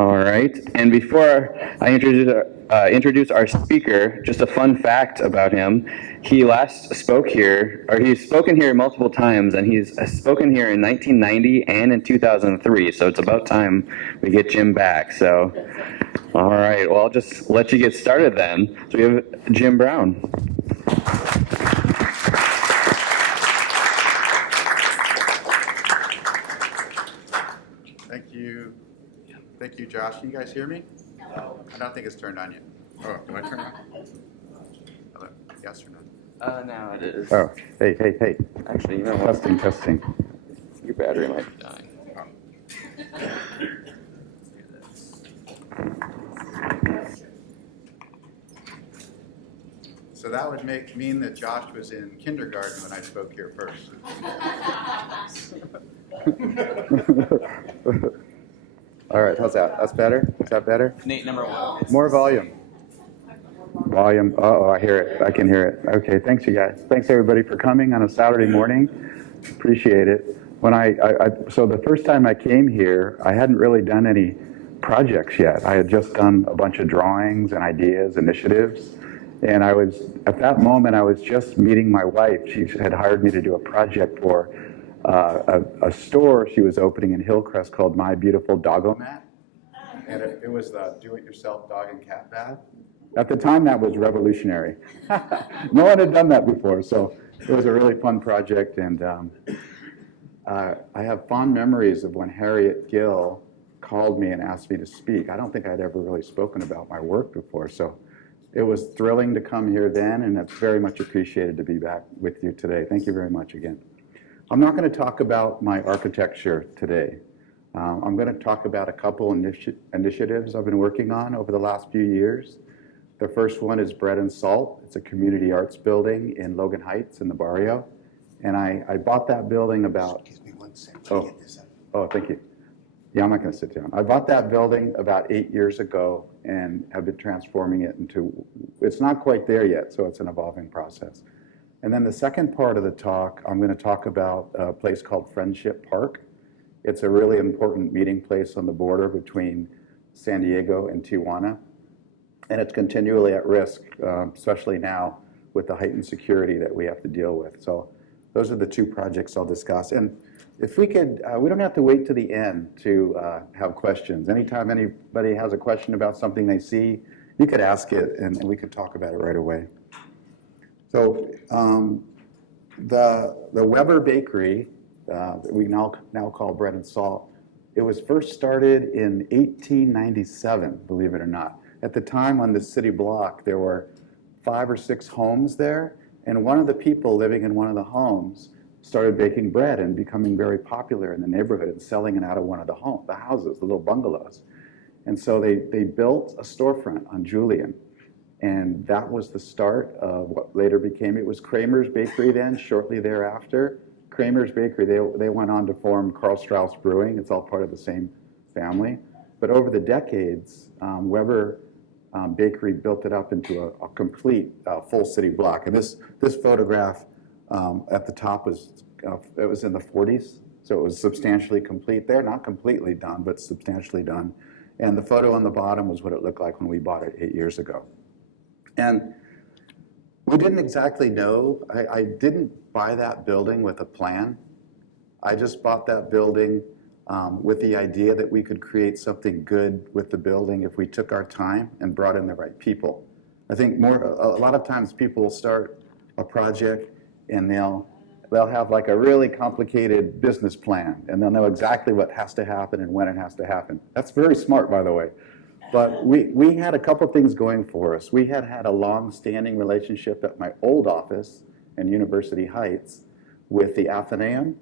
All right, and before I introduce our speaker, just a fun fact about him. He last spoke here, or he's spoken here multiple times, and he's spoken here in 1990 and in 2003, so it's about time we get Jim back. So, all right, well, I'll just let you get started then. So we have Jim Brown. Thank you. Thank you, Josh. Can you guys hear me? No. I don't think it's turned on yet. Oh, do I turn it on? Hello. Yes or no? Now it is. Oh, hey. Actually, you know what? Testing. Your battery might be dying. So that would mean that Josh was in kindergarten when I spoke here first. All right, how's that? That's better? Is that better? Nate, number one. More volume. Volume. Uh-oh, I hear it. I can hear it. Okay, thanks you guys. Thanks everybody for coming on a Saturday morning. Appreciate it. When so the first time I came here, I hadn't really done any projects yet. I had just done a bunch of drawings and ideas, initiatives. And at that moment, I was just meeting my wife. She had hired me to do a project for a store she was opening in Hillcrest called My Beautiful Doggomat. And it was the do-it-yourself dog and cat bath. At the time, that was revolutionary. No one had done that before, so it was a really fun project. And I have fond memories of when Harriet Gill called me and asked me to speak. I don't think I'd ever really spoken about my work before, so it was thrilling to come here then, and it's very much appreciated to be back with you today. Thank you very much again. I'm not going to talk about my architecture today. I'm going to talk about a couple initiatives I've been working on over the last few years. The first one is Bread and Salt. It's a community arts building in Logan Heights in the barrio. And I bought that building about... Excuse me 1 second. Oh, thank you. Yeah, I'm not going to sit down. I bought that building about 8 years ago and have been transforming it into... It's not quite there yet, so it's an evolving process. And then the second part of the talk, I'm going to talk about a place called Friendship Park. It's a really important meeting place on the border between San Diego and Tijuana. And it's continually at risk, especially now with the heightened security that we have to deal with. So those are the two projects I'll discuss. And if we could, we don't have to wait to the end to have questions. Anytime anybody has a question about something they see, you could ask it and we could talk about it right away. So the Weber Bakery, that we now call Bread and Salt, it was first started in 1897, believe it or not. At the time on the city block, there were 5 or 6 homes there, and one of the people living in one of the homes started baking bread and becoming very popular in the neighborhood and selling it out of one of the houses, the little bungalows. And so they built a storefront on Julian. And that was the start of what later became, it was Kramer's Bakery then, shortly thereafter. Kramer's Bakery, they went on to form Carl Strauss Brewing. It's all part of the same family. But over the decades, Weber Bakery built it up into a complete full city block. And this photograph at the top it was in the 40s. So it was substantially complete there, not completely done, but substantially done. And the photo on the bottom was what it looked like when we bought it 8 years ago. And we didn't exactly know. I didn't buy that building with a plan. I just bought that building with the idea that we could create something good with the building if we took our time and brought in the right people. I think a lot of times people will start a project and they'll have like a really complicated business plan and they'll know exactly what has to happen and when it has to happen. That's very smart, by the way. But we had a couple things going for us. We had a long-standing relationship at my old office in University Heights with the Athenaeum,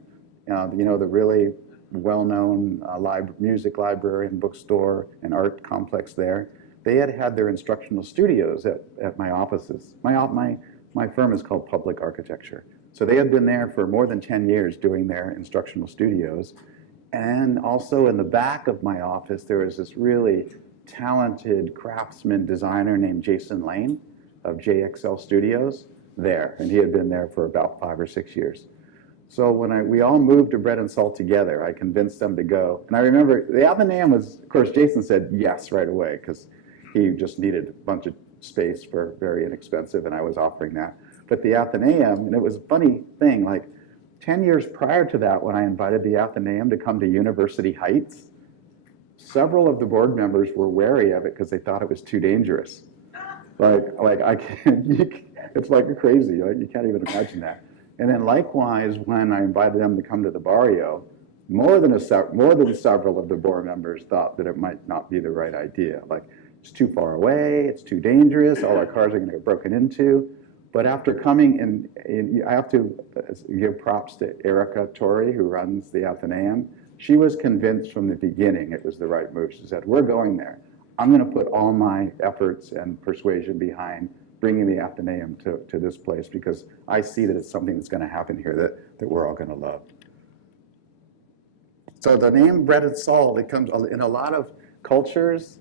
the really well-known music library and bookstore and art complex there. They had their instructional studios at my offices. My firm is called Public Architecture. So they had been there for more than 10 years doing their instructional studios. And also in the back of my office, there was this really talented craftsman designer named Jason Lane of JXL Studios there. And he had been there for about 5 or 6 years. So when we all moved to Bread and Salt together, I convinced them to go. And I remember the Athenaeum was, of course, Jason said yes right away because he just needed a bunch of space for very inexpensive, and I was offering that. But the Athenaeum, and it was a funny thing, like 10 years prior to that, when I invited the Athenaeum to come to University Heights, several of the board members were wary of it because they thought it was too dangerous. Like I can't, it's like crazy. Like, you can't even imagine that. And then likewise, when I invited them to come to the barrio, more than several of the board members thought that it might not be the right idea. Like, it's too far away, it's too dangerous, all our cars are going to get broken into. But after coming in, I have to give props to Erica Torrey, who runs the Athenaeum. She was convinced from the beginning it was the right move. She said, we're going there. I'm going to put all my efforts and persuasion behind bringing the Athenaeum to this place because I see that it's something that's going to happen here that we're all going to love. So the name Bread and Salt, it comes in a lot of cultures.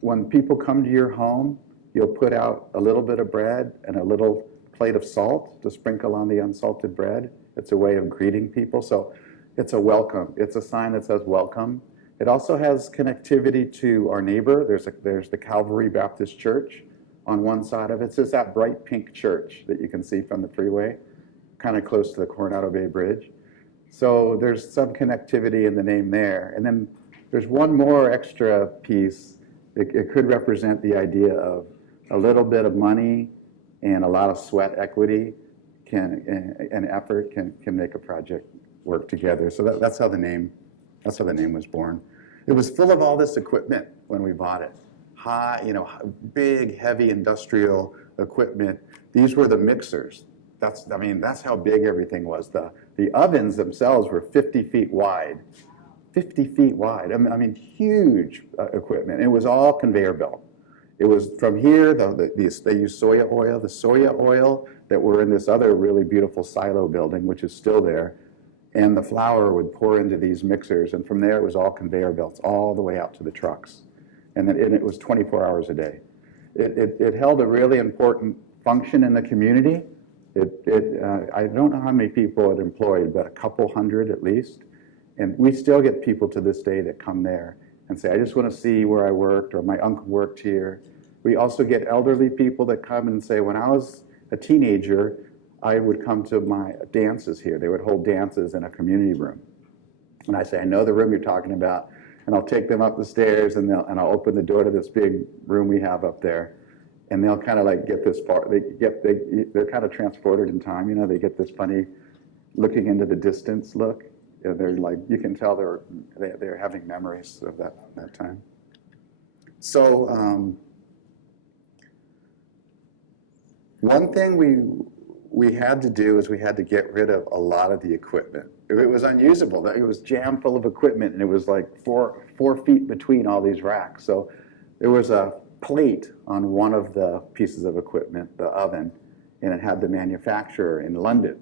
When people come to your home, you'll put out a little bit of bread and a little plate of salt to sprinkle on the unsalted bread. It's a way of greeting people. So it's a welcome. It's a sign that says welcome. It also has connectivity to our neighbor. There's the Calvary Baptist Church on one side of it. It's just that bright pink church that you can see from the freeway, kind of close to the Coronado Bay Bridge. So there's some connectivity in the name there. And then there's one more extra piece. It could represent the idea of a little bit of money and a lot of sweat equity and effort can make a project work together. So that's how the name was born. It was full of all this equipment when we bought it. Big, heavy industrial equipment. These were the mixers. That's how big everything was. The ovens themselves were 50 feet wide. 50 feet wide. I mean, huge equipment. It was all conveyor belt. It was from here, they used soya oil. The soya oil that were in this other really beautiful silo building, which is still there, and the flour would pour into these mixers, and from there it was all conveyor belts all the way out to the trucks. And it was 24 hours a day. It held a really important function in the community. I don't know how many people it employed, but a couple hundred at least. And we still get people to this day that come there and say, I just want to see where I worked, or my uncle worked here. We also get elderly people that come and say, when I was a teenager, I would come to my dances here. They would hold dances in a community room. And I say, I know the room you're talking about. And I'll take them up the stairs and I'll open the door to this big room we have up there. And they'll kind of like get this far. They're kind of transported in time. They get this funny looking into the distance look. They're like, you can tell they're having memories of that time. So one thing we had to do is we had to get rid of a lot of the equipment. It was unusable. It was jammed full of equipment, and it was like four feet between all these racks. So there was a plate on one of the pieces of equipment, the oven, and it had the manufacturer in London.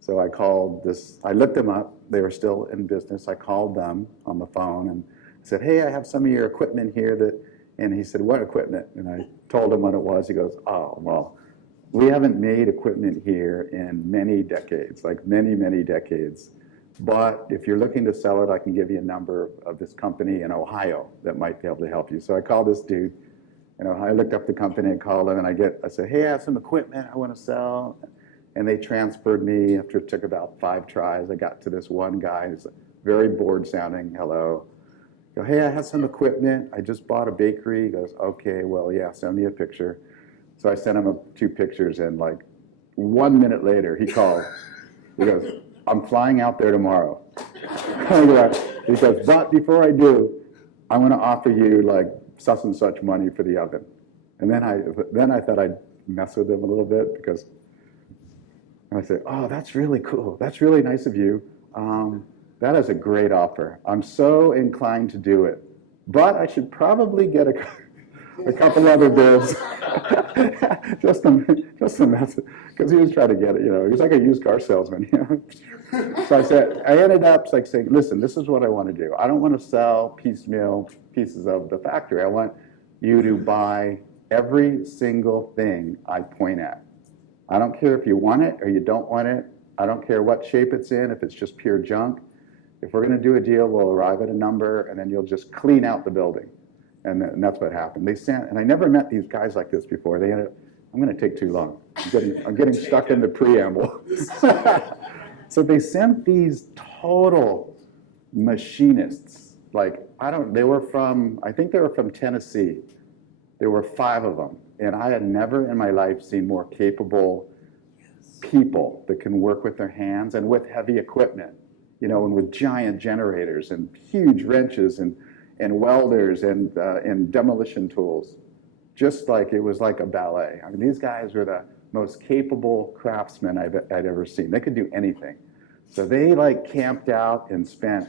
So I looked them up. They were still in business. I called them on the phone and said, hey, I have some of your equipment here and he said, what equipment? And I told him what it was. He goes, oh, well, we haven't made equipment here in many decades, like many, many decades. But if you're looking to sell it, I can give you a number of this company in Ohio that might be able to help you. So I called this dude. I looked up the company and called him, and I said, hey, I have some equipment I want to sell. And they transferred me. After it took about 5 tries, I got to this one guy who's very bored sounding. Hello. I go, hey, I have some equipment. I just bought a bakery. He goes, okay, well, yeah, send me a picture. So I sent him 2 pictures, and like 1 minute later, he called. He goes, I'm flying out there tomorrow. He says, but before I do, I want to offer you like such and such money for the oven. And then I thought I'd mess with him a little bit because I said, oh, that's really cool. That's really nice of you. That is a great offer. I'm so inclined to do it. But I should probably get a couple other bids. just a mess. Because he was trying to get it, he was like a used car salesman, So I ended up like saying, listen, this is what I want to do. I don't want to sell piecemeal pieces of the factory. I want you to buy every single thing I point at. I don't care if you want it or you don't want it. I don't care what shape it's in, if it's just pure junk. If we're going to do a deal, we'll arrive at a number, and then you'll just clean out the building. And that's what happened. They sent, and I never met these guys like this before. They ended up, I'm going to take too long. I'm getting stuck in the preamble. So they sent these total machinists. Like, I think they were from Tennessee. There were 5 of them. And I had never in my life seen more capable people that can work with their hands and with heavy equipment, you know, and with giant generators and huge wrenches and welders and demolition tools. Just like it was like a ballet. I mean, these guys were the most capable craftsmen I'd ever seen. They could do anything. So they like camped out and spent,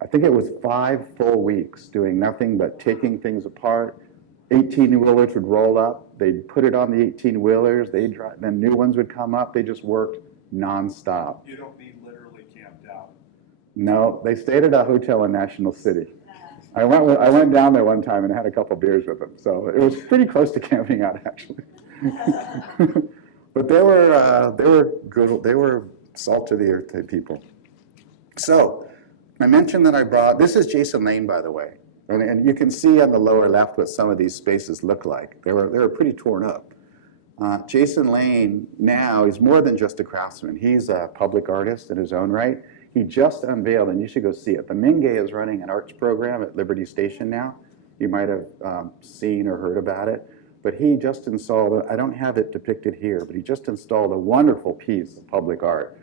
I think it was 5 full weeks doing nothing but taking things apart. 18-wheelers would roll up. They'd put it on the 18-wheelers. They'd drive, then new ones would come up. They just worked nonstop. You don't mean literally camped out. No, they stayed at a hotel in National City. I went down there one time and had a couple beers with them. So it was pretty close to camping out, actually. But they were good. They were salt to the earth type people. So I mentioned that I brought, this is Jason Lane, by the way. And you can see on the lower left what some of these spaces look like. They were pretty torn up. Jason Lane now is more than just a craftsman. He's a public artist in his own right. He just unveiled, and you should go see it. The Mingay is running an arts program at Liberty Station now. You might have seen or heard about it. But he just installed, I don't have it depicted here, but he just installed a wonderful piece of public art.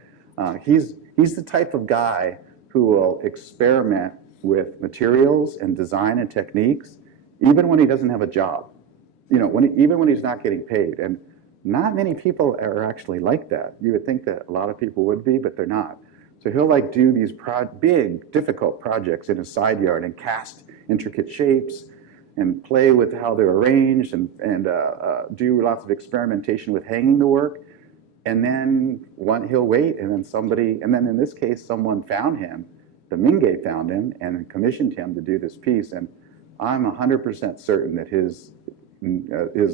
He's the type of guy who will experiment with materials and design and techniques, even when he doesn't have a job, you know, even when he's not getting paid. And not many people are actually like that. You would think that a lot of people would be, but they're not. So he'll like do these big, difficult projects in his side yard and cast intricate shapes and play with how they're arranged and do lots of experimentation with hanging the work. And then he'll wait, and then in this case, someone found him. The Mingay found him and commissioned him to do this piece, and I'm 100% certain that his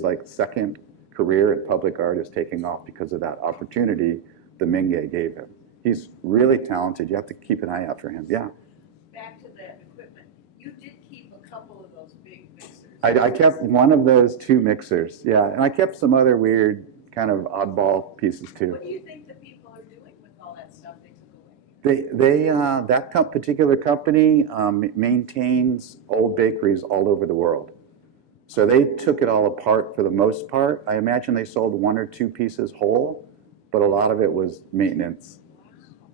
like second career at public art is taking off because of that opportunity the Mingay gave him. He's really talented. You have to keep an eye out for him. Yeah. Back to the equipment. You did keep a couple of those big mixers. I kept one of those 2 mixers. Yeah, and I kept some other weird kind of oddball pieces too. What do you think the people are doing with all that stuff they took away? That particular company maintains old bakeries all over the world. So they took it all apart for the most part. I imagine they sold 1 or 2 pieces whole, but a lot of it was maintenance. Wow.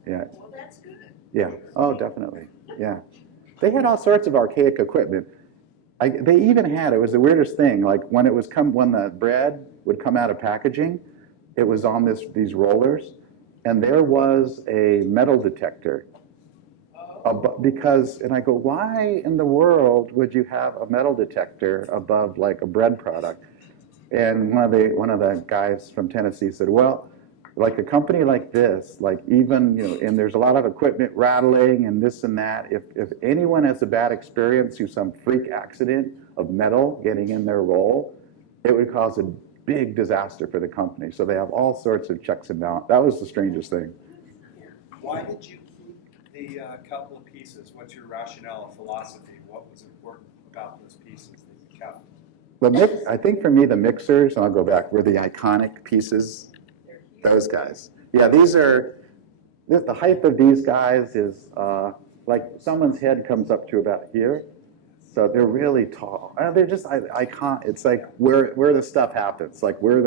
Yeah. Well, that's good. Yeah. Oh, definitely. Yeah. They had all sorts of archaic equipment. They even had, it was the weirdest thing, like when the bread would come out of packaging, it was on these rollers, and there was a metal detector. And I go, why in the world would you have a metal detector above like a bread product? And one of the guys from Tennessee said, well, like a company like this, like even, you know, and there's a lot of equipment rattling and this and that. If anyone has a bad experience through some freak accident of metal getting in their roll, it would cause a big disaster for the company. So they have all sorts of checks and balances. That was the strangest thing. Why did you keep the couple of pieces? What's your rationale and philosophy? What was important about those pieces that you kept? I think for me, the mixers, and I'll go back, were the iconic pieces. Those guys. Yeah, the height of these guys is like someone's head comes up to about here. So they're really tall. They're just iconic. It's like where the stuff happens, like where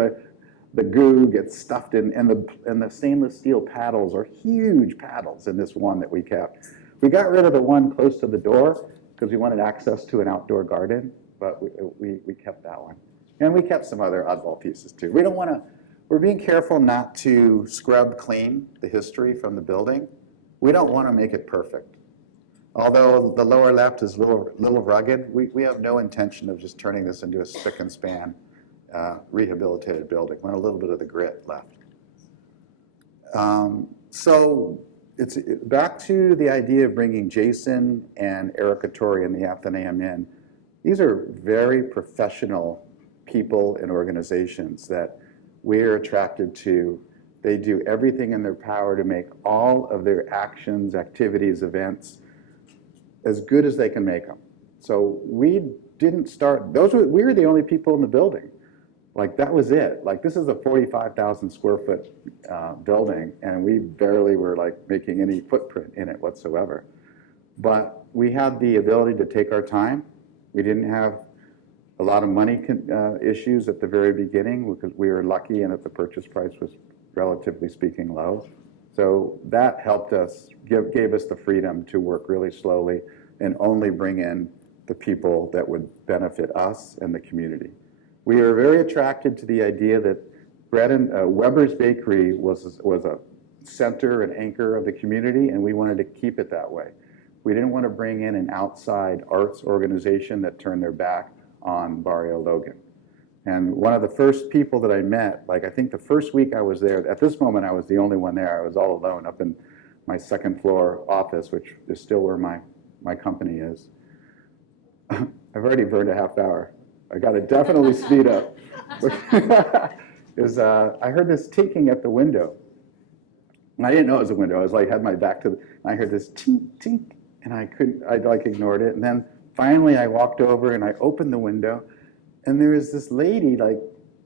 the goo gets stuffed in, and the stainless steel paddles are huge paddles in this one that we kept. We got rid of the one close to the door because we wanted access to an outdoor garden, but we kept that one. And we kept some other oddball pieces too. We're being careful not to scrub clean the history from the building. We don't want to make it perfect. Although the lower left is a little rugged, we have no intention of just turning this into a spick and span rehabilitated building. We want a little bit of the grit left. So it's back to the idea of bringing Jason and Erica Torrey and the Athenaeum in. These are very professional people and organizations that we're attracted to They do everything in their power to make all of their actions, activities, events as good as they can make them. So we didn't start, we were the only people in the building. Like that was it. Like this is a 45,000 square foot building, and we barely were like making any footprint in it whatsoever. But we had the ability to take our time. We didn't have a lot of money issues at the very beginning because we were lucky and that the purchase price was relatively speaking low. So that helped us, gave us the freedom to work really slowly and only bring in the people that would benefit us and the community. We were very attracted to the idea that Weber's Bakery was a center and anchor of the community, and we wanted to keep it that way. We didn't want to bring in an outside arts organization that turned their back on Barrio Logan. And one of the first people that I met, like I think the first week I was there, at this moment I was the only one there. I was all alone up in my second floor office, which is still where my company is. I've already burned a half hour. I got to definitely speed up. I heard this tinking at the window. And I didn't know it was a window. I was like, had my back to the, and I heard this tink, tink, and I like ignored it. And then finally I walked over and I opened the window, and there was this lady, like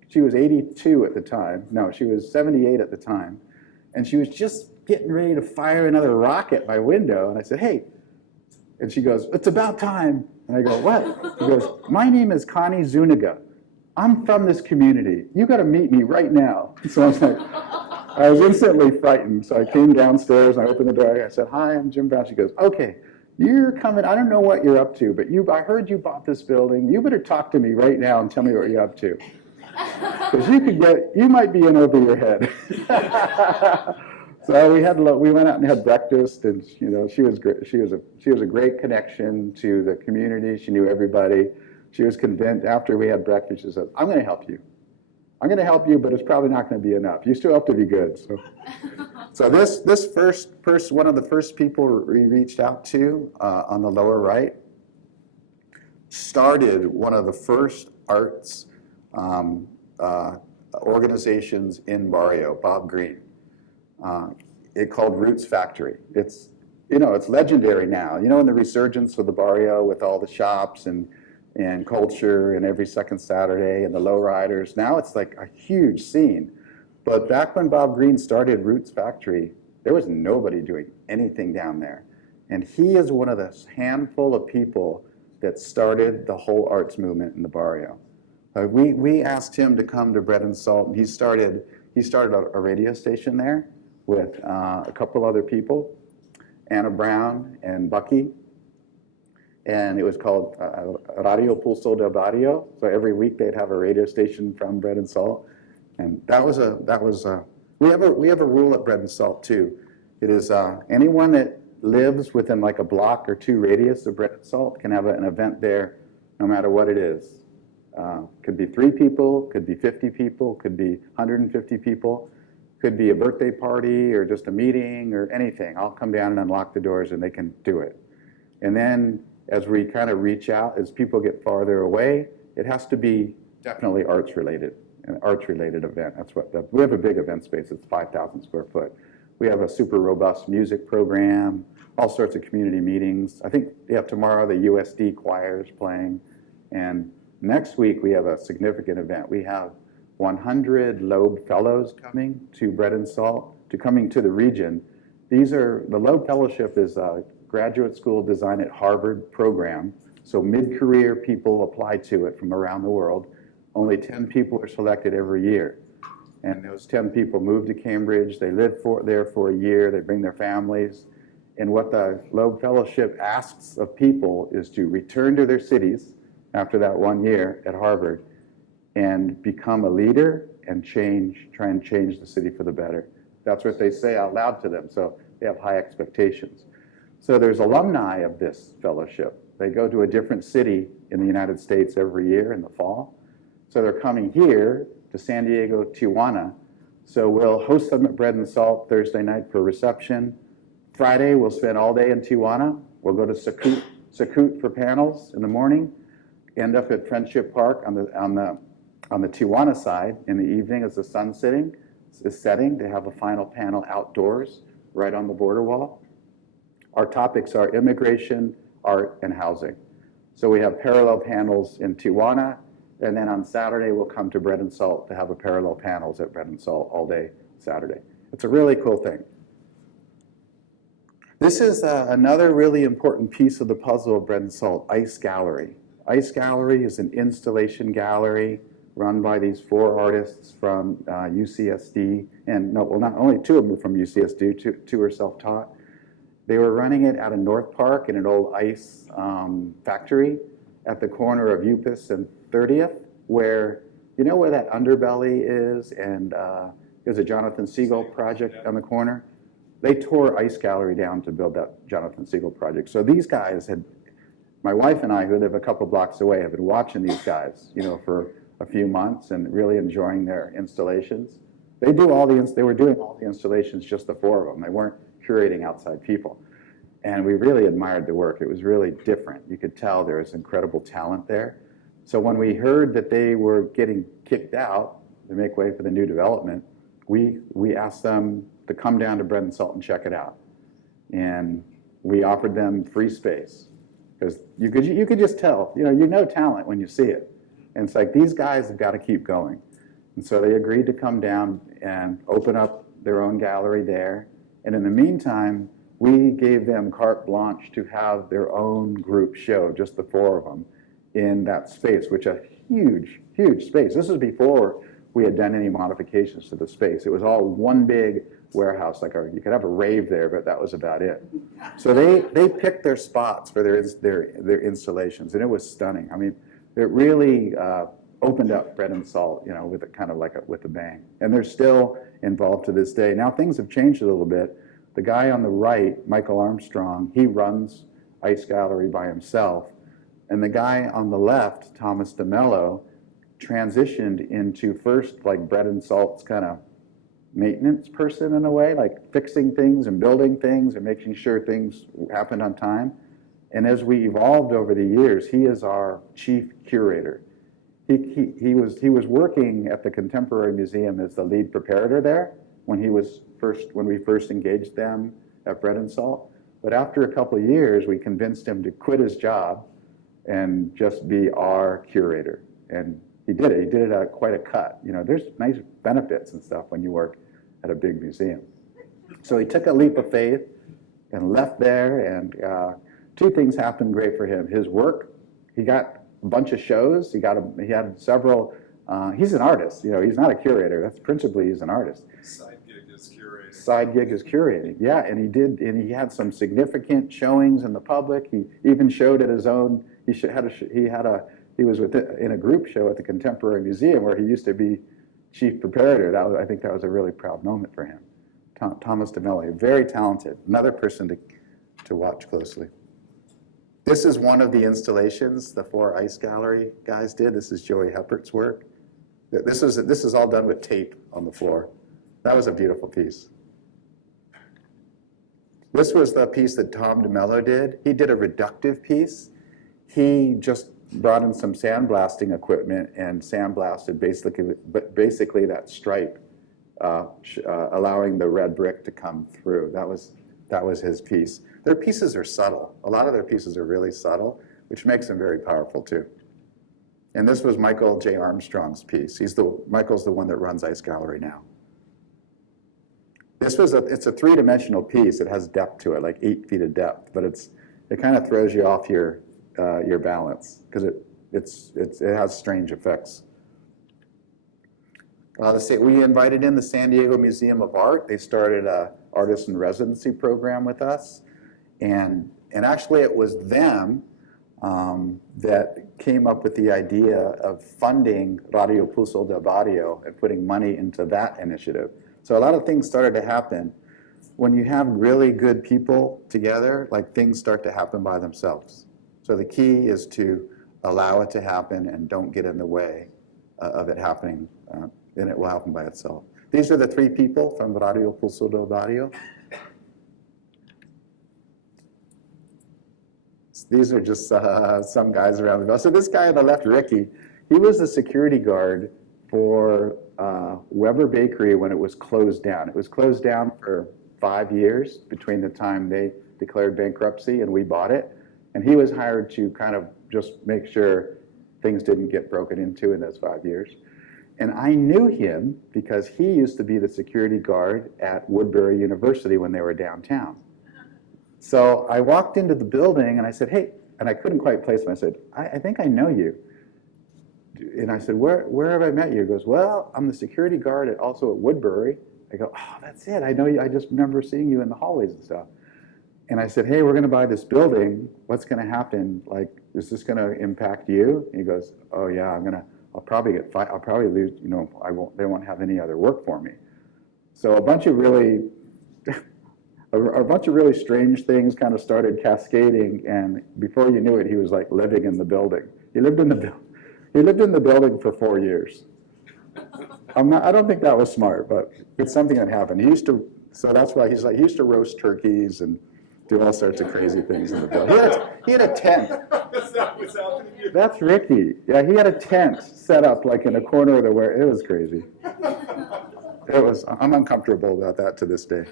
she was 82 at the time. No, she was 78 at the time. And she was just getting ready to fire another rocket at my window. And I said, hey, and she goes, it's about time. And I go, what? She goes, my name is Connie Zuniga. I'm from this community. You got to meet me right now. So I was like, I was instantly frightened. So I came downstairs and I opened the door. I said, hi, I'm Jim Brown. She goes, okay, you're coming. I don't know what you're up to, but I heard you bought this building. You better talk to me right now and tell me what you're up to. Because you might be in over your head. So we went out and had breakfast, and she was great. She was a great connection to the community. She knew everybody. She was convinced. After we had breakfast, she said, "I'm going to help you. I'm going to help you, but it's probably not going to be enough. You still have to be good." So this first person, one of the first people we reached out to on the lower right, started one of the first arts organizations in Barrio, Bob Green. It called Roots Factory. It's legendary now. In the resurgence of the Barrio with all the shops and culture and every second Saturday and the lowriders. Now it's like a huge scene. But back when Bob Green started Roots Factory, there was nobody doing anything down there. And he is one of the handful of people that started the whole arts movement in the Barrio. We asked him to come to Bread and Salt, and he started a radio station there with a couple other people, Anna Brown and Bucky, and it was called Radio Pulso del Barrio. So every week they'd have a radio station from Bread and Salt, and we have a rule at Bread and Salt too. It is anyone that lives within like a block or two radius of Bread and Salt can have an event there, no matter what it is. Could be 3 people, could be 50 people, could be 150 people, could be a birthday party or just a meeting or anything. I'll come down and unlock the doors and they can do it. And then as we kind of reach out, as people get farther away, it has to be definitely arts related, an arts related event. We have a big event space. It's 5,000 square foot. We have a super robust music program, all sorts of community meetings. I think tomorrow the USD choir is playing, and next week we have a significant event. We have 100 Loeb Fellows coming to Bread and Salt, coming to the region. The Loeb Fellowship is a graduate school design at Harvard program. So mid-career people apply to it from around the world. Only 10 people are selected every year. And those 10 people move to Cambridge. They live there for a year. They bring their families. And what the Loeb Fellowship asks of people is to return to their cities after that 1 year at Harvard and become a leader and try and change the city for the better. That's what they say out loud to them, so they have high expectations. So there's alumni of this fellowship. They go to a different city in the United States every year in the fall. So they're coming here to San Diego, Tijuana. So we'll host them at Bread and Salt Thursday night for reception. Friday, we'll spend all day in Tijuana. We'll go to Sakut for panels in the morning. End up at Friendship Park on the Tijuana side in the evening as the sun's setting. setting to have a final panel outdoors right on the border wall. Our topics are immigration, art, and housing. So we have parallel panels in Tijuana, and then on Saturday we'll come to Bread and Salt to have a parallel panels at Bread and Salt all day Saturday. It's a really cool thing. This is another really important piece of the puzzle of Bread and Salt, Ice Gallery. Ice Gallery is an installation gallery run by these 4 artists from UCSD, and no, well, not only 2 of them are from UCSD, 2 are self-taught. They were running it out of North Park in an old ice factory at the corner of Upis and 30th, where, you know where that underbelly is, and there's a Jonathan Siegel project on the corner? They tore Ice Gallery down to build that Jonathan Siegel project. So these guys had, my wife and I, who live a couple blocks away, have been watching these guys, you know, for a few months and really enjoying their installations. They were doing all the installations, just the 4 of them. They weren't curating outside people. And we really admired the work. It was really different. You could tell there was incredible talent there. So when we heard that they were getting kicked out to make way for the new development, we asked them to come down to Bread and Salt and check it out. And we offered them free space, because you could just tell, you know talent when you see it. And it's like, these guys have got to keep going. And so they agreed to come down and open up their own gallery there. And in the meantime, we gave them carte blanche to have their own group show, just the 4 of them, in that space, which is a huge, huge space. This was before we had done any modifications to the space. It was all one big warehouse, you could have a rave there, but that was about it. So they picked their spots for their installations, and it was stunning. I mean, it really opened up Bread and Salt, you know, with with a bang. And they're still involved to this day. Now things have changed a little bit. The guy on the right, Michael Armstrong, he runs Ice Gallery by himself. And the guy on the left, Thomas DeMello, transitioned into first like Bread and Salt's kind of maintenance person in a way, like fixing things and building things and making sure things happen on time. And as we evolved over the years, he is our chief curator. He was working at the Contemporary Museum as the lead preparator there when we first engaged them at Bread and Salt. But after a couple of years, we convinced him to quit his job and just be our curator. And he did it. He did it at quite a cut. You know, there's nice benefits and stuff when you work at a big museum. So he took a leap of faith and left there, and 2 things happened great for him. His work, he got a bunch of shows. He had several. He's an artist. You know, he's not a curator. That's principally he's an artist. Side gig is curating. Yeah, and he had some significant showings in the public. He even showed at his own. He was in a group show at the Contemporary Museum where he used to be chief preparator. I think that was a really proud moment for him. Thomas DeMello, very talented. Another person to watch closely. This is one of the installations the 4 Ice Gallery guys did. This is Joey Heppert's work. This is all done with tape on the floor. That was a beautiful piece. This was the piece that Tom DeMello did. He did a reductive piece. He just brought in some sandblasting equipment and sandblasted basically that stripe, allowing the red brick to come through. That was his piece. Their pieces are subtle. A lot of their pieces are really subtle, which makes them very powerful too. And this was Michael J. Armstrong's piece. Michael's the one that runs Ice Gallery now. It's a 3-dimensional piece. It has depth to it, like 8 feet of depth, but it kind of throws you off your balance because it has strange effects. We invited in the San Diego Museum of Art. They started an artist in residency program with us, and actually it was them that came up with the idea of funding Radio Puzzle del Barrio and putting money into that initiative. So a lot of things started to happen. When you have really good people together, like things start to happen by themselves. So the key is to allow it to happen and don't get in the way of it happening, and it will happen by itself. These are the 3 people from Radio Puzzle del Barrio. These are just some guys around the bell. So this guy on the left, Ricky, he was the security guard for Weber Bakery when it was closed down. It was closed down for 5 years between the time they declared bankruptcy and we bought it. And he was hired to kind of just make sure things didn't get broken into in those 5 years. And I knew him because he used to be the security guard at Woodbury University when they were downtown. So I walked into the building and I said, hey, and I couldn't quite place him. I said, I think I know you. And I said, where have I met you? He goes, well, I'm the security guard also at Woodbury. I go, oh, that's it. I know you. I just remember seeing you in the hallways and stuff. And I said, hey, we're going to buy this building. What's going to happen? Like, is this going to impact you? And he goes, oh yeah, I'll probably get fired. I'll probably lose, they won't have any other work for me. So a bunch of really strange things kind of started cascading, and before you knew it, he was like living in the building. He lived in the building for 4 years. I don't think that was smart, but it's something that happened. So that's why he used to roast turkeys and do all sorts of crazy things in the building. He had a tent. That's Ricky. Yeah, he had a tent set up like in a corner of it was crazy. I'm uncomfortable about that to this day.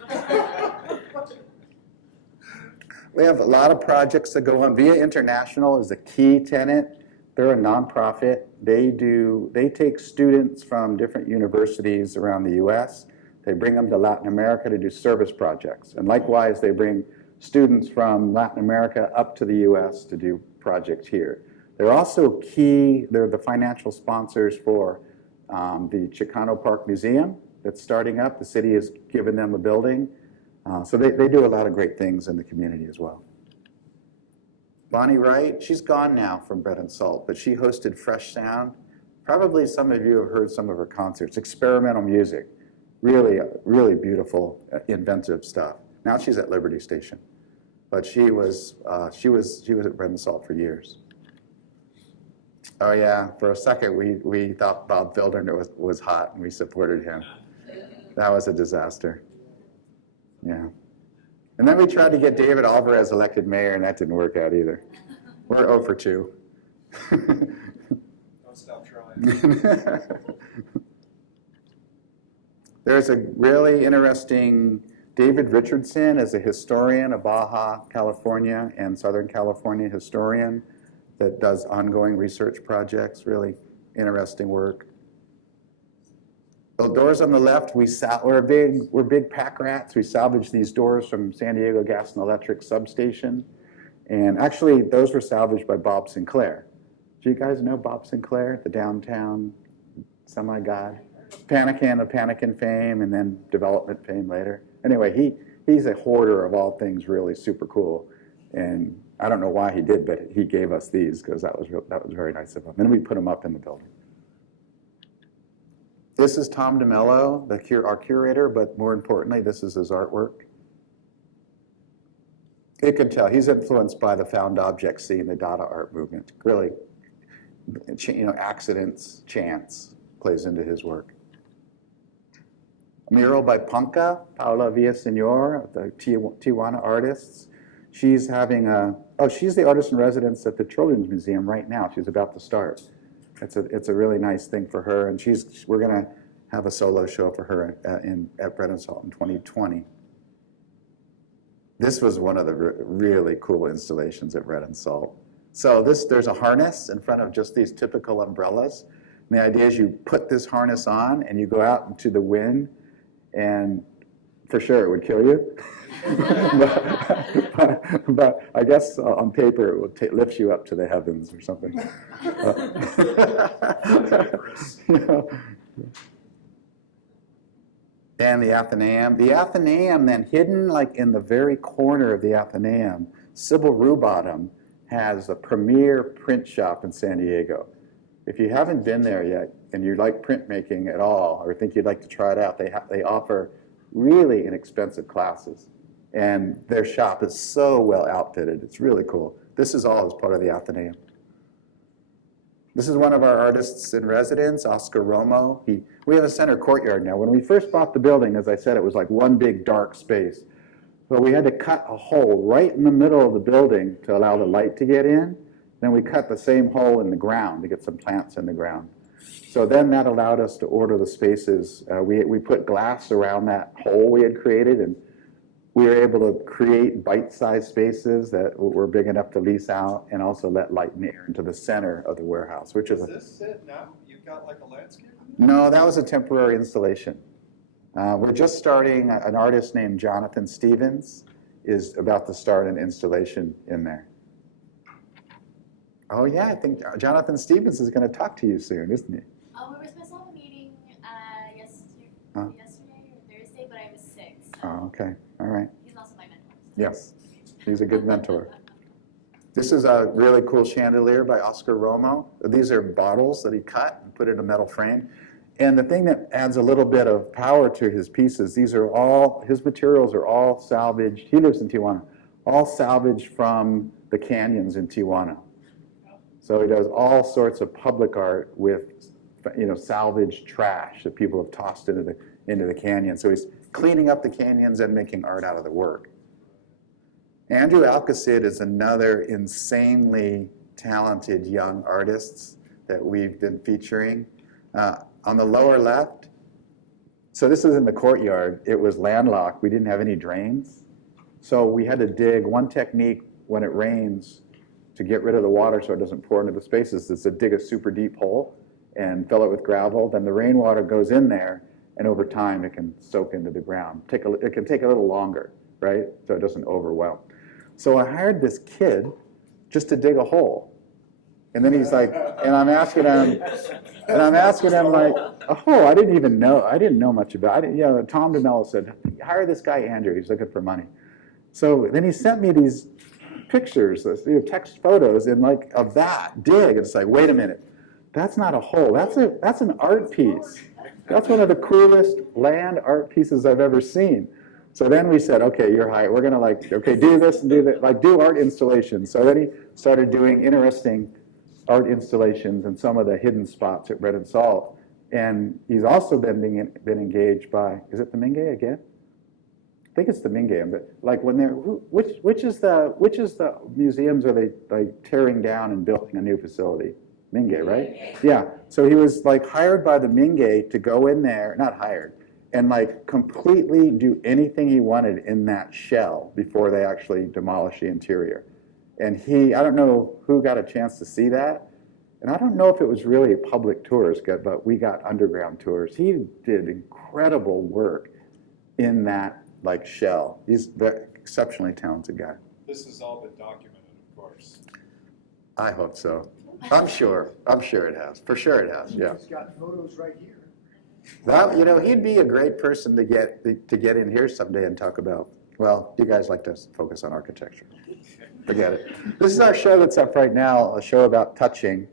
We have a lot of projects that go on. Via International is a key tenant. They're a nonprofit. They take students from different universities around the US. They bring them to Latin America to do service projects. And likewise, they bring students from Latin America up to the US to do projects here. They're also key, they're the financial sponsors for the Chicano Park Museum that's starting up. The city has given them a building. So they do a lot of great things in the community as well. Bonnie Wright, she's gone now from Bread and Salt, but she hosted Fresh Sound. Probably some of you have heard some of her concerts, experimental music, really, really beautiful, inventive stuff. Now she's at Liberty Station, but she was at Bread and Salt for years. Oh yeah, for a second we thought Bob Filder was hot and we supported him. That was a disaster. Yeah. And then we tried to get David Alvarez elected mayor, and that didn't work out either. We're 0 for 2. Don't stop trying. There's a really interesting, David Richardson is a historian, a Baja California and Southern California historian that does ongoing research projects, really interesting work. The doors on the left, we're big pack rats. We salvaged these doors from San Diego Gas and Electric substation. And actually, those were salvaged by Bob Sinclair. Do you guys know Bob Sinclair, the downtown semi-god? Panikin fame, and then development fame later. Anyway, he's a hoarder of all things really super cool. And I don't know why he did, but he gave us these because that was very nice of him. And we put them up in the building. This is Tom DeMello, our curator, but more importantly, this is his artwork. You can tell he's influenced by the found object scene, the Dada art movement. Really, accidents, chance plays into his work. A mural by Paula Villaseñor, the Tijuana artists. She's she's the artist in residence at the Children's Museum right now. She's about to start. It's a really nice thing for her, and we're going to have a solo show for her at Bread and Salt in 2020. This was one of the really cool installations at Bread and Salt. So there's a harness in front of just these typical umbrellas. And the idea is you put this harness on and you go out into the wind, and for sure it would kill you. but I guess on paper it would lift you up to the heavens or something. And the Athenaeum. The Athenaeum, then hidden like in the very corner of the Athenaeum, Sybil Rubottom has the premier print shop in San Diego. If you haven't been there yet and you like printmaking at all or think you'd like to try it out, they offer really inexpensive classes. And their shop is so well outfitted. It's really cool. This is all as part of the Athenaeum. This is one of our artists in residence, Oscar Romo. We have a center courtyard now. When we first bought the building, as I said, it was like one big dark space. So we had to cut a hole right in the middle of the building to allow the light to get in. Then we cut the same hole in the ground to get some plants in the ground. So then that allowed us to order the spaces. We put glass around that hole we had created, and we were able to create bite-sized spaces that were big enough to lease out and also let light and air into the center of the warehouse, which is Is this it now? You've got like a landscape? no, that was a temporary installation. We're just starting, an artist named Jonathan Stevens is about to start an installation in there. Oh yeah, I think Jonathan Stevens is going to talk to you soon, isn't he? Oh, we were supposed to have a meeting yesterday or Thursday, but I was sick. So Oh, okay, all right. he's also my mentor. So. Yes, he's a good mentor. This is a really cool chandelier by Oscar Romo. These are bottles that he cut and put in a metal frame. And the thing that adds a little bit of power to his pieces, his materials are all salvaged. He lives in Tijuana, all salvaged from the canyons in Tijuana. So he does all sorts of public art with, salvaged trash that people have tossed into the canyon. So he's cleaning up the canyons and making art out of the work. Andrew Alcacid is another insanely talented young artist that we've been featuring. On the lower left, so this is in the courtyard. It was landlocked. We didn't have any drains. So we had to dig. One technique when it rains to get rid of the water so it doesn't pour into the spaces is to dig a super deep hole and fill it with gravel. Then the rainwater goes in there, and over time it can soak into the ground. It can take a little longer, right? So it doesn't overwhelm. So I hired this kid just to dig a hole. And then he's like, and I'm asking him like, oh, I didn't know much about it. Tom DeMello said, hire this guy, Andrew, he's looking for money. So then he sent me these pictures, text photos, and of that dig. And it's like, wait a minute, that's not a hole, that's an art piece. That's one of the coolest land art pieces I've ever seen. So then we said, okay, you're hired. We're gonna do this and do that, do art installations. So then he started doing interesting art installations in some of the hidden spots at Bread and Salt. And he's also been engaged by, is it the Mingay again? I think it's the Mingay, but when they're, which is the museums are they tearing down and building a new facility? Mingay, right? Yeah, so he was hired by the Mingay to go in there, not hired, and completely do anything he wanted in that shell before they actually demolish the interior. And I don't know who got a chance to see that. And I don't know if it was really public tours, but we got underground tours. He did incredible work in that shell. He's an exceptionally talented guy. This has all been documented, of course. I hope so. I'm sure it has. For sure it has, yeah. He's got photos right here. Well, he'd be a great person to get in here someday and talk about, well, you guys like to focus on architecture. Forget it. This is our show that's up right now, a show about touching.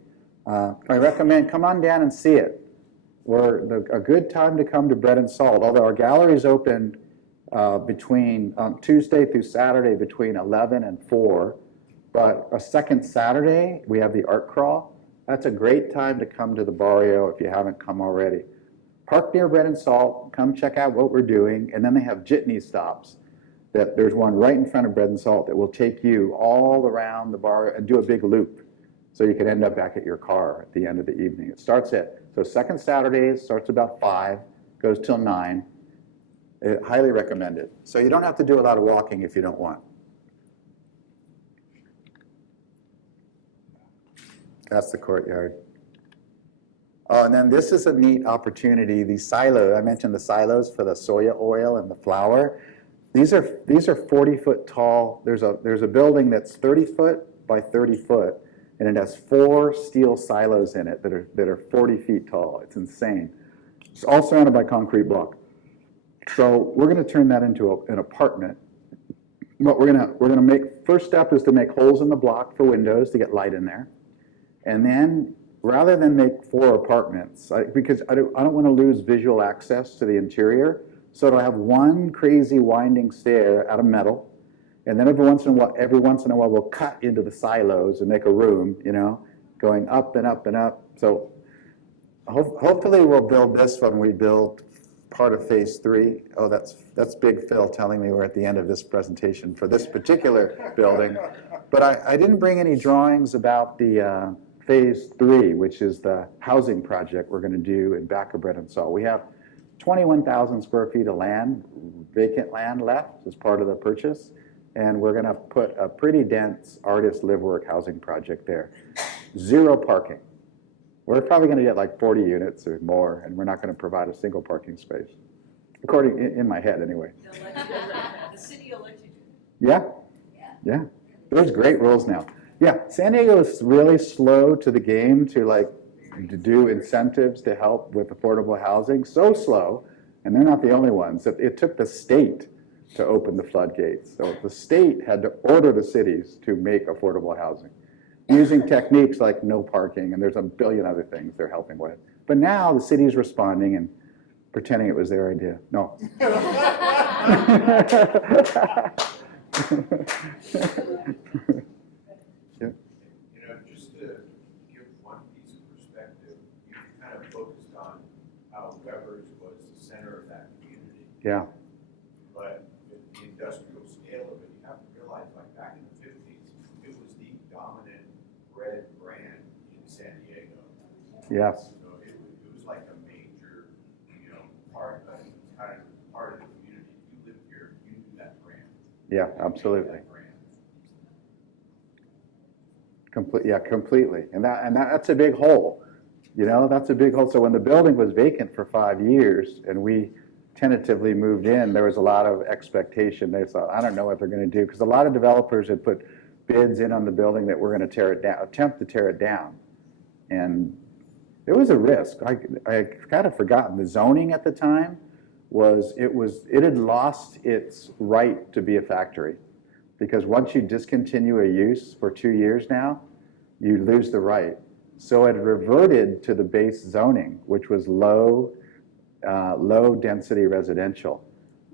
I recommend come on down and see it. A good time to come to Bread and Salt, although our gallery's open between Tuesday through Saturday between 11 and 4. But a second Saturday, we have the art crawl. That's a great time to come to the barrio if you haven't come already. Park near Bread and Salt, come check out what we're doing, and then they have jitney stops. There's one right in front of Bread and Salt that will take you all around the bar and do a big loop. So you can end up back at your car at the end of the evening. It starts so second Saturdays starts about 5, goes till 9. Highly recommend it. So you don't have to do a lot of walking if you don't want. That's the courtyard. Oh, and then this is a neat opportunity. These silos, I mentioned the silos for the soya oil and the flour. These are 40-foot tall. There's a building that's 30 foot by 30 foot, and it has 4 steel silos in it that are 40 feet tall. It's insane. It's all surrounded by concrete block. So we're going to turn that into an apartment. What we're going to make, first step is to make holes in the block for windows to get light in there, and then rather than make 4 apartments, because I don't want to lose visual access to the interior. So it'll have one crazy winding stair out of metal, and then every once in a while we'll cut into the silos and make a room, going up and up and up. So hopefully we'll build this when we build part of phase 3. Oh, that's Big Phil telling me we're at the end of this presentation for this particular building. But I didn't bring any drawings about the phase 3, which is the housing project we're going to do in back of Bread and Salt. We have 21,000 square feet of land, vacant land left as part of the purchase, and we're going to put a pretty dense artist live work housing project there. 0 parking. We're probably going to get like 40 units or more, and we're not going to provide a single parking space, according in my head anyway. The city will let you do Yeah, yeah. There's great rules now. Yeah, San Diego is really slow to the game to do incentives to help with affordable housing. So slow, and they're not the only ones. It took the state to open the floodgates. So the state had to order the cities to make affordable housing using techniques like no parking, and there's a billion other things they're helping with. But now the city's responding and pretending it was their idea. No. Just to give one piece of perspective, you kind of focused on how Weber's was the center of that community. Yeah. But with the industrial scale of it, you have to realize, like back in the 50s, it was the dominant bread brand in San Diego. Yes. So it was like a major, part of kind of part of the community. You lived here, you knew that brand. Yeah, absolutely. That brand. Completely. And that's a big hole. That's a big hole. So when the building was vacant for 5 years and we tentatively moved in, there was a lot of expectation. They thought, I don't know what they're going to do, because a lot of developers had put bids in on the building that we're going to tear it down, attempt to tear it down. And it was a risk. I kind of forgotten. The zoning at the time it had lost its right to be a factory. Because once you discontinue a use for 2 years now, you lose the right. So it reverted to the base zoning, which was low density residential.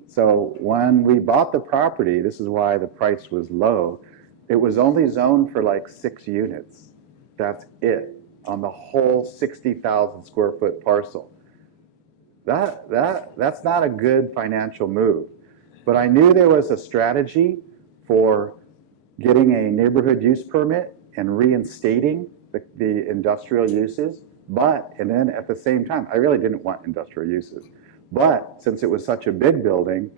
So when we bought the property, this is why the price was low, it was only zoned for like 6 units. That's it on the whole 60,000 square foot parcel. That's not a good financial move. But I knew there was a strategy for getting a neighborhood use permit and reinstating the industrial uses. And then at the same time, I really didn't want industrial uses. But since it was such a big building,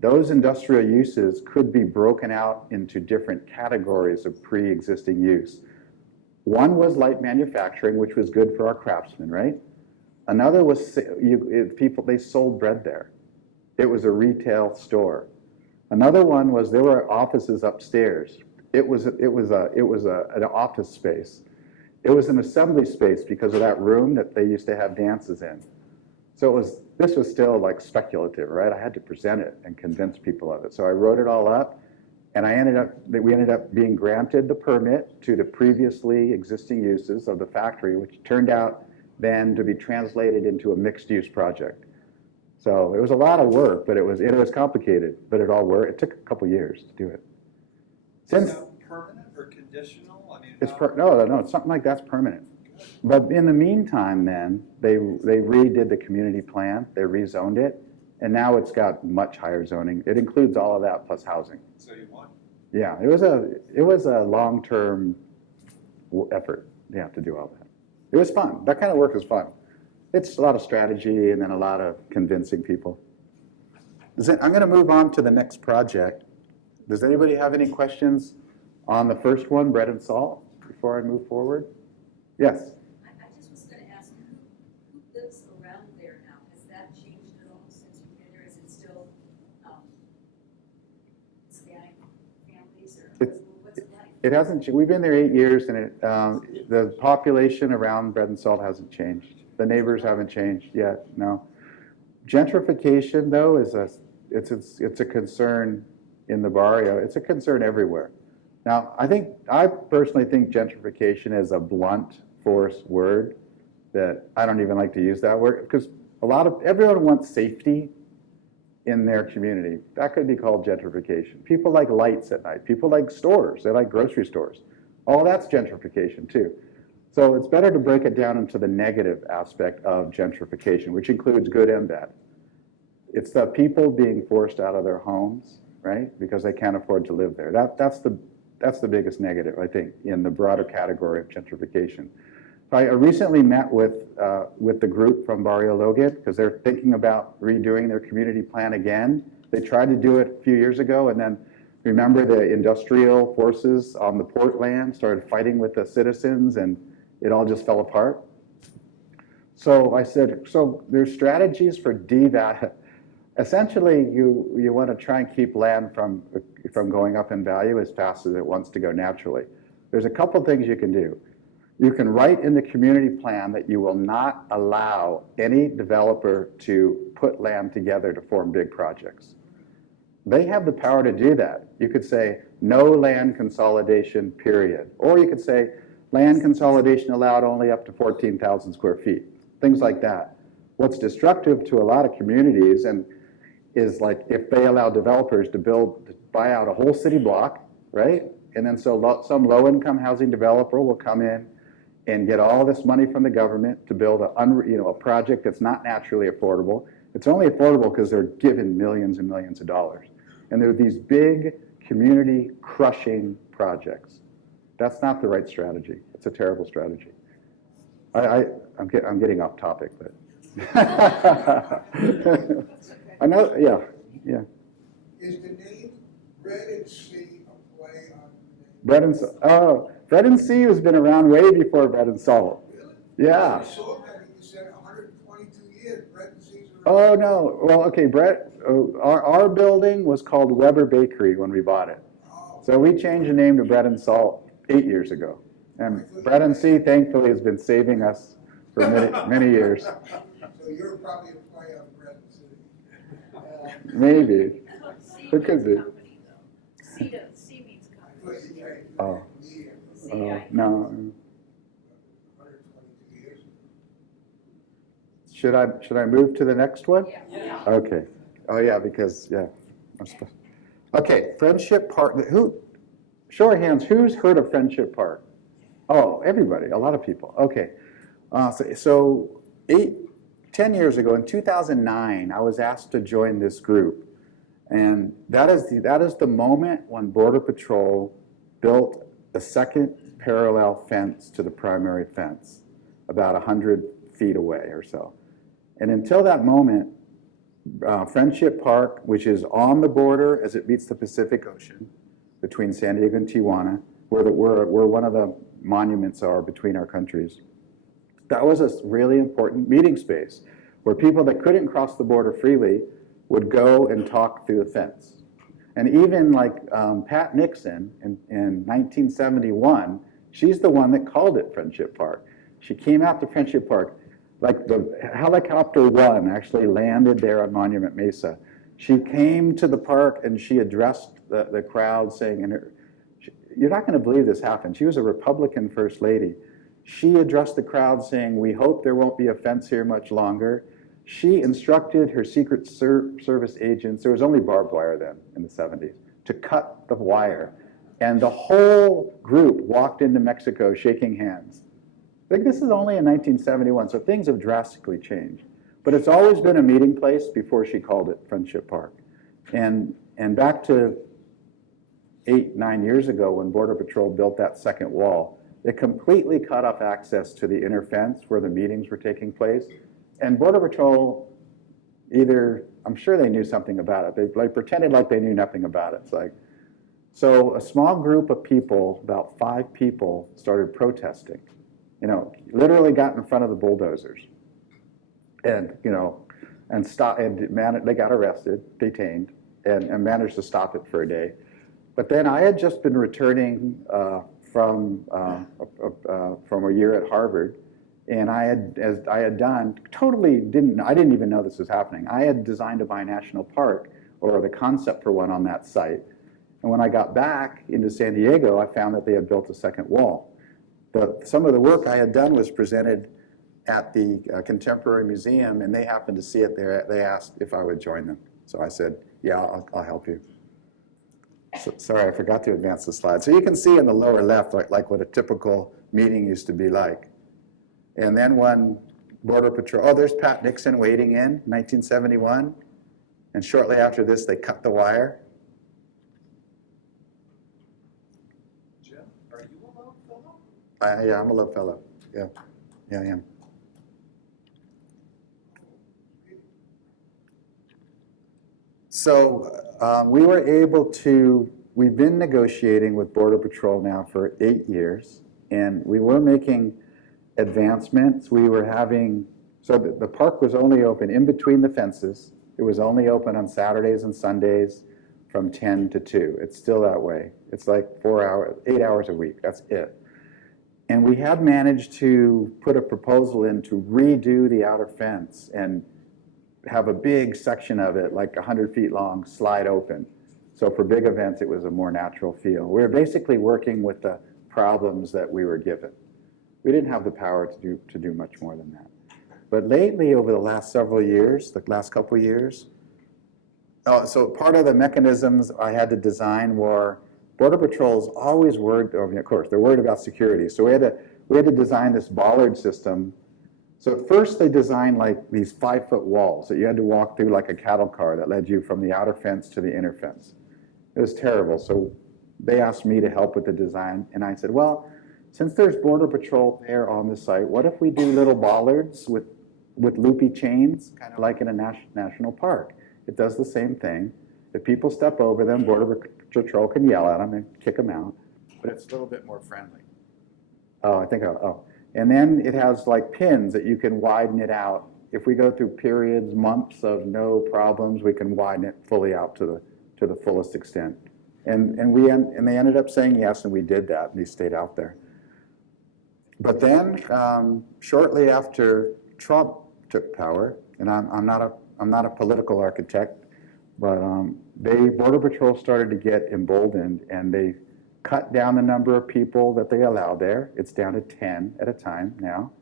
those industrial uses could be broken out into different categories of pre-existing use. One was light manufacturing, which was good for our craftsmen, right? Another was they sold bread there. It was a retail store. Another one was there were offices upstairs. It was an office space. It was an assembly space because of that room that they used to have dances in. So this was still like speculative, right? I had to present it and convince people of it. So I wrote it all up, and we ended up being granted the permit to the previously existing uses of the factory, which turned out then to be translated into a mixed-use project. So it was a lot of work, but it was complicated, but it all worked. It took a couple years to do it. Is that permanent or conditional? I mean, No, it's something like that's permanent. But in the meantime, then they redid the community plan, they rezoned it, and now it's got much higher zoning. It includes all of that plus housing. So you want? Yeah, it was a long-term effort. To do all that. It was fun. That kind of work is fun. It's a lot of strategy and then a lot of convincing people. I'm going to move on to the next project. Does anybody have any questions on the first one, bread and salt, before I move forward? Yes. I just was going to ask, who lives around there now? Has that changed at all since you've been there? Is it still Hispanic families, or what's it like? It hasn't. We've been there 8 years, and the population around bread and salt hasn't changed. The neighbors haven't changed yet. No. Gentrification, though, it's a concern in the barrio. It's a concern everywhere. Now, I personally think gentrification is a blunt force word that I don't even like to use that word, because everyone wants safety in their community. That could be called gentrification. People like lights at night. People like stores. They like grocery stores. All that's gentrification too. So it's better to break it down into the negative aspect of gentrification, which includes good and bad. It's the people being forced out of their homes, right? Because they can't afford to live there. That's the That's the biggest negative, I think, in the broader category of gentrification. I recently met with the group from Barrio Logan because they're thinking about redoing their community plan again. They tried to do it a few years ago, and then remember the industrial forces on the port land started fighting with the citizens, and it all just fell apart. So I said, so there's strategies for deval. Essentially, you want to try and keep land from going up in value as fast as it wants to go naturally. There's a couple things you can do. You can write in the community plan that you will not allow any developer to put land together to form big projects. They have the power to do that. You could say, no land consolidation, period. Or you could say, land consolidation allowed only up to 14,000 square feet. Things like that. What's destructive to a lot of communities and is like if they allow developers to buy out a whole city block, right? And then so some low-income housing developer will come in and get all this money from the government to build a project that's not naturally affordable. It's only affordable because they're given millions and millions of dollars. And there are these big community crushing projects. That's not the right strategy. It's a terrible strategy. I'm getting off topic, but I know, yeah. Is the name Bread and Sea a play on Bread and Bread and Sea has been around way before Bread and Salt. Really? Yeah. I saw that you said 122 years, Bread and Sea's around. Oh no. Well, okay. Our building was called Weber Bakery when we bought it. Oh. So we changed the name to Bread and Salt 8 years ago. And Bread and Sea, thankfully, has been saving us for many years. So you're probably a play on Bread and Sea. Maybe. C It could be. means company, though. C means company. Oh. C-I. No. 122 years. Should I move to the next one? Yeah. Okay. Oh yeah, because okay, Friendship Park. Show of hands, who's heard of Friendship Park? Oh, everybody, a lot of people. Okay. So 10 years ago, in 2009, I was asked to join this group. And that is the moment when Border Patrol built a second parallel fence to the primary fence, about 100 feet away or so. And until that moment, Friendship Park, which is on the border as it meets the Pacific Ocean between San Diego and Tijuana, where one of the monuments are between our countries, that was a really important meeting space where people that couldn't cross the border freely would go and talk through the fence. And even like Pat Nixon in 1971, she's the one that called it Friendship Park. She came out to Friendship Park, like the helicopter one actually landed there on Monument Mesa. She came to the park and she addressed the crowd saying, you're not going to believe this happened. She was a Republican First Lady. She addressed the crowd saying, we hope there won't be a fence here much longer. She instructed her Secret Service agents, there was only barbed wire then in the 70s, to cut the wire. And the whole group walked into Mexico shaking hands. Like, this is only in 1971, so things have drastically changed. But it's always been a meeting place before she called it Friendship Park. And back to 8-9 years ago when Border Patrol built that second wall, it completely cut off access to the inner fence where the meetings were taking place. And Border Patrol I'm sure they knew something about it. They pretended like they knew nothing about it. It's like, so a small group of people, about 5 people, started protesting. Literally got in front of the bulldozers, and stopped, and they got arrested, detained, and managed to stop it for a day. But then I had just been returning from a year at Harvard, and I didn't even know this was happening. I had designed a binational park, or the concept for one, on that site. And when I got back into San Diego, I found that they had built a second wall. Some of the work I had done was presented at the Contemporary Museum, and they happened to see it there. They asked if I would join them. So I said, yeah, I'll help you. So, sorry, I forgot to advance the slide. So you can see in the lower left like what a typical meeting used to be like. And then when Border Patrol, there's Pat Nixon wading in 1971. And shortly after this, they cut the wire. Jim, are you a lone fellow? Yeah, I'm a low fellow. Yeah, I am. So we've been negotiating with Border Patrol now for 8 years, and we were making advancements. So the park was only open in between the fences. It was only open on Saturdays and Sundays from 10 to 2. It's still that way. It's like 8 hours a week. That's it. And we had managed to put a proposal in to redo the outer fence and have a big section of it, like 100 feet long, slide open. So for big events, it was a more natural feel. We were basically working with the problems that we were given. We didn't have the power to do much more than that. But lately, over the last several years, the last couple of years, so part of the mechanisms I had to design were Border Patrol's always worried, of course, they're worried about security. So we had to design this bollard system. So at first they designed like these 5-foot walls that you had to walk through like a cattle car that led you from the outer fence to the inner fence. It was terrible. So they asked me to help with the design, and I said, well, since there's Border Patrol there on the site, what if we do little bollards with loopy chains, kind of like in a national park? It does the same thing. If people step over them, Border Patrol can yell at them and kick them out, but it's a little bit more friendly. And then it has like pins that you can widen it out. If we go through periods, months of no problems, we can widen it fully out to the fullest extent. And they ended up saying yes, and we did that, and they stayed out there. But then, shortly after Trump took power, and I'm not a political architect, but Border Patrol started to get emboldened, and they cut down the number of people that they allow there. It's down to 10 at a time now,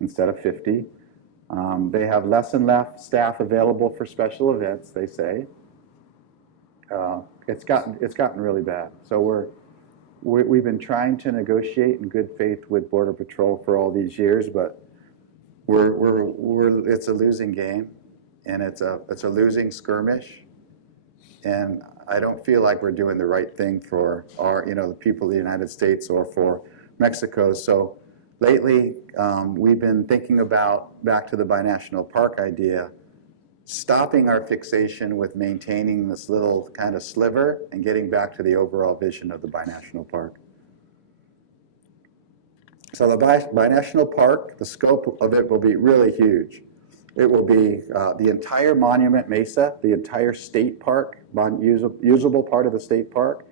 instead of 50. They have less and less staff available for special events, they say. It's gotten really bad. So we've been trying to negotiate in good faith with Border Patrol for all these years, but it's a losing game, and it's a losing skirmish, and I don't feel like we're doing the right thing for the people of the United States or for Mexico. So lately, we've been thinking about, back to the binational park idea, stopping our fixation with maintaining this little kind of sliver and getting back to the overall vision of the binational park. So the binational park, the scope of it will be really huge. It will be the entire Monument Mesa, the entire state park, usable part of the state park,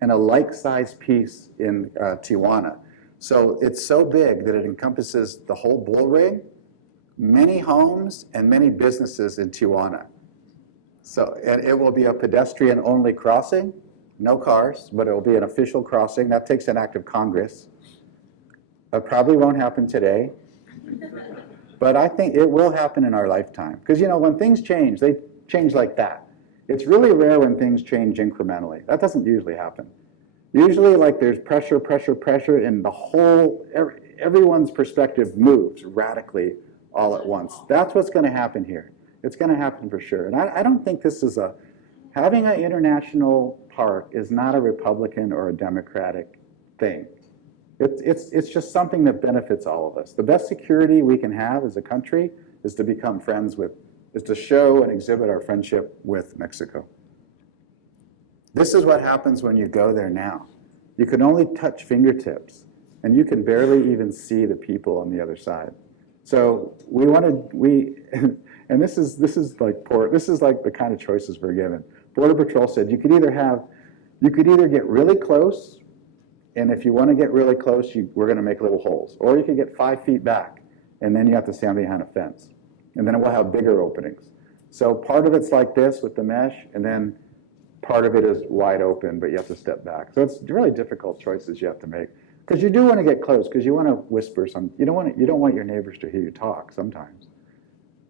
and a like-sized piece in Tijuana. So it's so big that it encompasses the whole bull ring, many homes, and many businesses in Tijuana. So and it will be a pedestrian-only crossing, no cars, but it will be an official crossing. That takes an act of Congress. It probably won't happen today. But I think it will happen in our lifetime. Because, when things change, they change like that. It's really rare when things change incrementally. That doesn't usually happen. Usually, like, there's pressure, and everyone's perspective moves radically all at once. That's what's going to happen here. It's going to happen for sure. And I don't think having an international park is not a Republican or a Democratic thing. It's just something that benefits all of us. The best security we can have as a country is to show and exhibit our friendship with Mexico. This is what happens when you go there now. You can only touch fingertips, and you can barely even see the people on the other side. So and this is like the kind of choices we're given. Border Patrol said you could either get really close. And if you want to get really close, we're going to make little holes. Or you could get 5 feet back, and then you have to stand behind a fence. And then it will have bigger openings. So part of it's like this with the mesh, and then part of it is wide open, but you have to step back. So it's really difficult choices you have to make. Because you do want to get close, because you want to whisper you don't want your neighbors to hear you talk sometimes.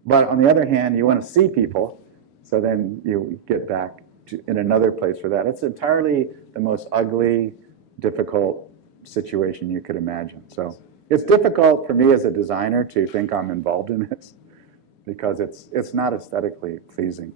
But on the other hand, you want to see people, so then you get back in another place for that. It's entirely the most ugly, difficult situation you could imagine. So it's difficult for me as a designer to think I'm involved in this because it's not aesthetically pleasing.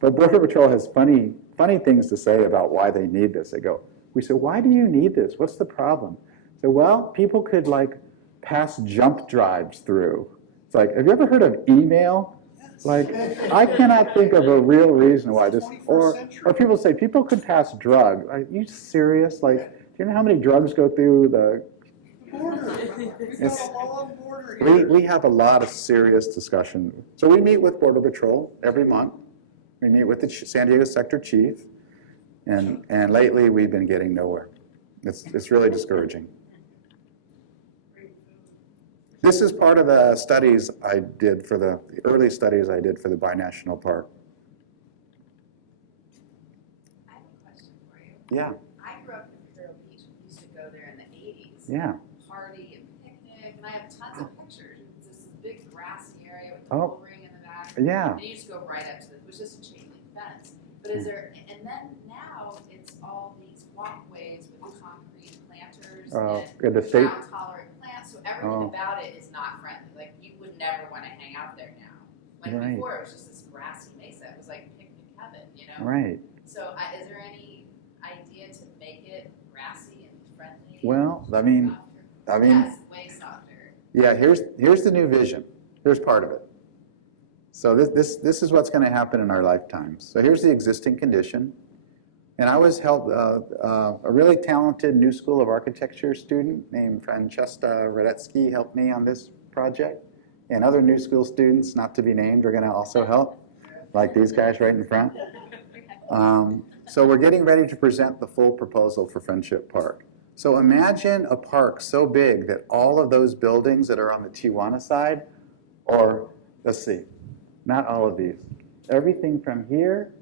But Border Patrol has funny things to say about why they need this. They go, We said, why do you need this? What's the problem? So, well, people could like pass jump drives through. It's like, have you ever heard of email? Like, I cannot think of a real reason why this, or people say people could pass drugs. Are you serious? Like, do you know how many drugs go through the Border. We've got a long border here. we have a lot of serious discussion. So we meet with Border Patrol every month. We meet with the San Diego Sector Chief, and lately we've been getting nowhere. It's really discouraging. This is part of the studies I did for the early studies I did for the Binational Park. I have a question for you. Yeah, I grew up in Credo Beach. We used to go there in the 80s. yeah. Party and picnic, and I have tons of pictures. It's this big grassy area with the Oh. bull ring in the back. Yeah. And you just go right up to it was just a chain link fence. But is there, and then now it's all these walkways with concrete planters In the state. drought tolerant plants, so everything Oh. about it is not friendly. Like you would never want to hang out there now. Like Right. before, it was just this grassy mesa. It was like picnic heaven, you know? Right. So is there any idea to make it grassy and friendly? Well, I mean, Yes, way softer. yeah. Here's the new vision. Here's part of it. So this is what's going to happen in our lifetimes. So here's the existing condition. And I was helped, a really talented New School of Architecture student named Francesca Radetsky helped me on this project. And other New School students, not to be named, are going to also help, like these guys right in front. So we're getting ready to present the full proposal for Friendship Park. So imagine a park so big that all of those buildings that are on the Tijuana side, or let's see, not all of these, everything from here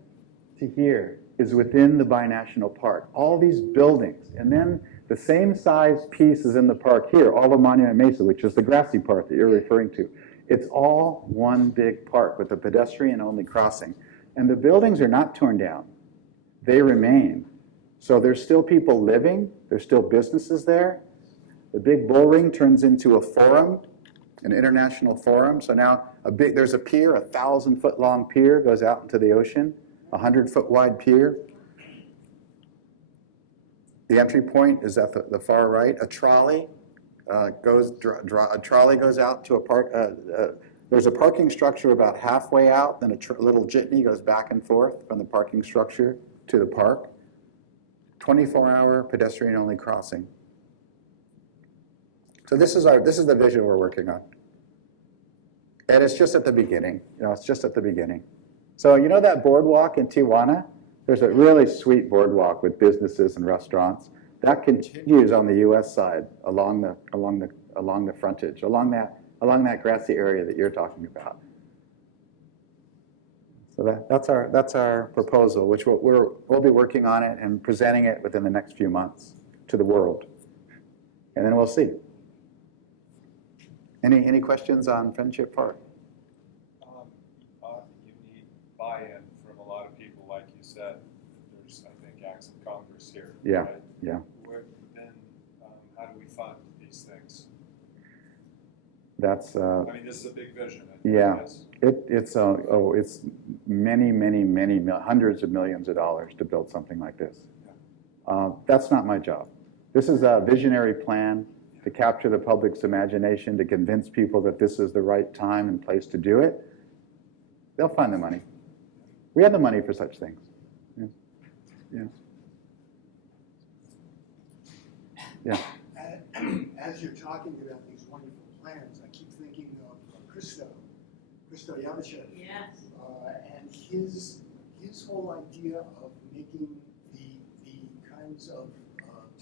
to here is within the Binational Park. All these buildings, and then the same size piece is in the park here, all of Monument Mesa, which is the grassy part that you're referring to. It's all one big park with a pedestrian-only crossing. And the buildings are not torn down. They remain. So there's still people living, there's still businesses there. The big bull ring turns into a forum, an international forum. So now there's a pier, 1,000-foot long pier goes out into the ocean, 100-foot wide pier. The entry point is at the far right. A trolley goes out to a park. There's a parking structure about halfway out, then a little jitney goes back and forth from the parking structure to the park. 24-hour pedestrian-only crossing. So this is the vision we're working on. And it's just at the beginning. It's just at the beginning. So you know that boardwalk in Tijuana? There's a really sweet boardwalk with businesses and restaurants. That continues on the U.S. side along the frontage, along that grassy area that you're talking about. So that's our proposal, which we'll be working on it and presenting it within the next few months to the world, and then we'll see. Any questions on Friendship Park? You need buy-in from a lot of people, like you said. There's, I think, acts of Congress here. Yeah, right? yeah. Then how do we fund these things? That's I mean, this is a big vision. I think, yeah. yes. It's many hundreds of millions of dollars to build something like this. That's not my job. This is a visionary plan to capture the public's imagination, to convince people that this is the right time and place to do it. They'll find the money. We have the money for such things. Yeah. Yeah. As you're talking about these wonderful plans, I keep thinking of Christo Yavicek. Yes. And his whole idea of making the kinds of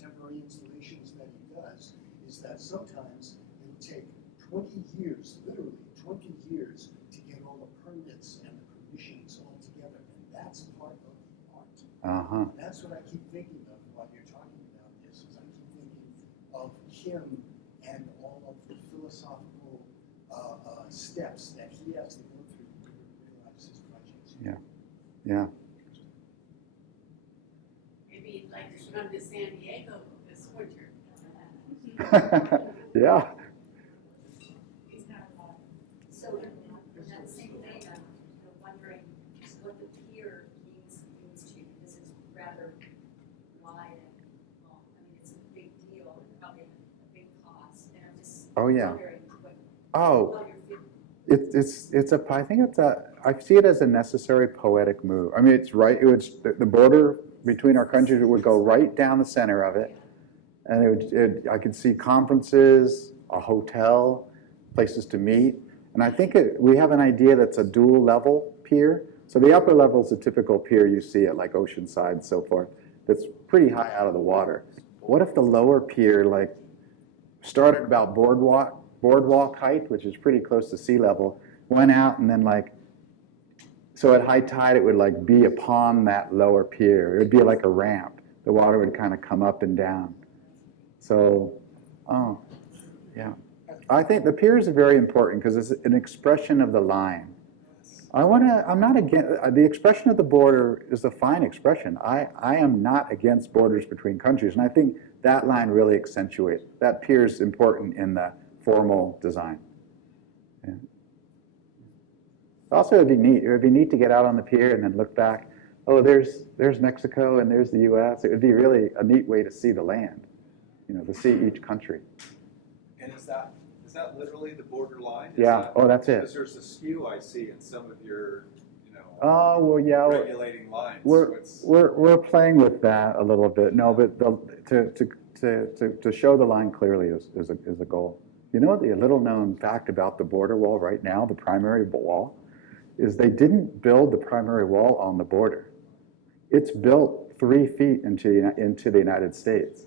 temporary installations that he does is that sometimes it'll take 20 years, literally 20 years, to get all the permits and the permissions all together. And that's part of the art. Uh-huh. That's what I keep thinking of while you're talking about this, is I keep thinking of him and all of the philosophical steps that he has to go through in order to realize his projects. Yeah. Yeah. Maybe you'd like to come to San Diego this winter. Yeah. He's got a lot. So in that same vein, I'm wondering just what the pier means to you, because it's rather wide Oh, yeah. Primary equipment. Oh, How you're feeling. I think I see it as a necessary poetic move. I mean, it's right, the border between our countries would go right down the center of it. And I could see conferences, a hotel, places to meet. And I think we have an idea that's a dual level pier. So the upper level is a typical pier you see at like Oceanside and so forth, that's pretty high out of the water. What if the lower pier like started about boardwalk height, which is pretty close to sea level, went out and then like, so at high tide it would like be upon that lower pier. It would be like a ramp. The water would kind of come up and down. So, oh, yeah. I think the piers are very important because it's an expression of the line. I'm not against, the expression of the border is a fine expression. I am not against borders between countries, and I think that line really accentuates. That pier is important in the formal design. Yeah. Also, it would be neat to get out on the pier and then look back. Oh, there's Mexico and there's the U.S. It would be really a neat way to see the land, to see each country. And is that literally the border line? Yeah. That's it. Because there's a skew I see in some of your, Oh, well, yeah. regulating lines. We're playing with that a little bit. No, but to show the line clearly is a goal. You know, the little known fact about the border wall right now, the primary wall, is they didn't build the primary wall on the border. It's built 3 feet into the United States.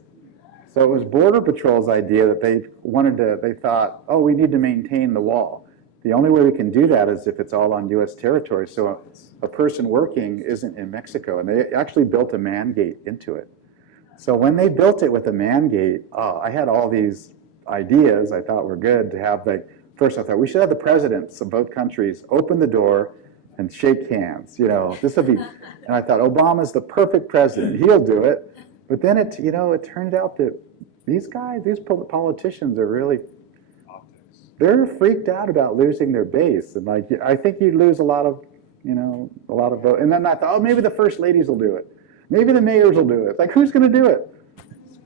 So it was Border Patrol's idea that they thought, oh, we need to maintain the wall. The only way we can do that is if it's all on U.S. territory. So a person working isn't in Mexico. And they actually built a man gate into it. So when they built it with a man gate, I had all these ideas I thought were good to have. First I thought we should have the presidents of both countries open the door and shake hands. This would be, and I thought Obama's the perfect president. He'll do it. But then it turned out that these politicians are really, they're freaked out about losing their base. And I think you'd lose a lot of vote. And then I thought, maybe the first ladies will do it. Maybe the mayors will do it. Like, who's going to do it?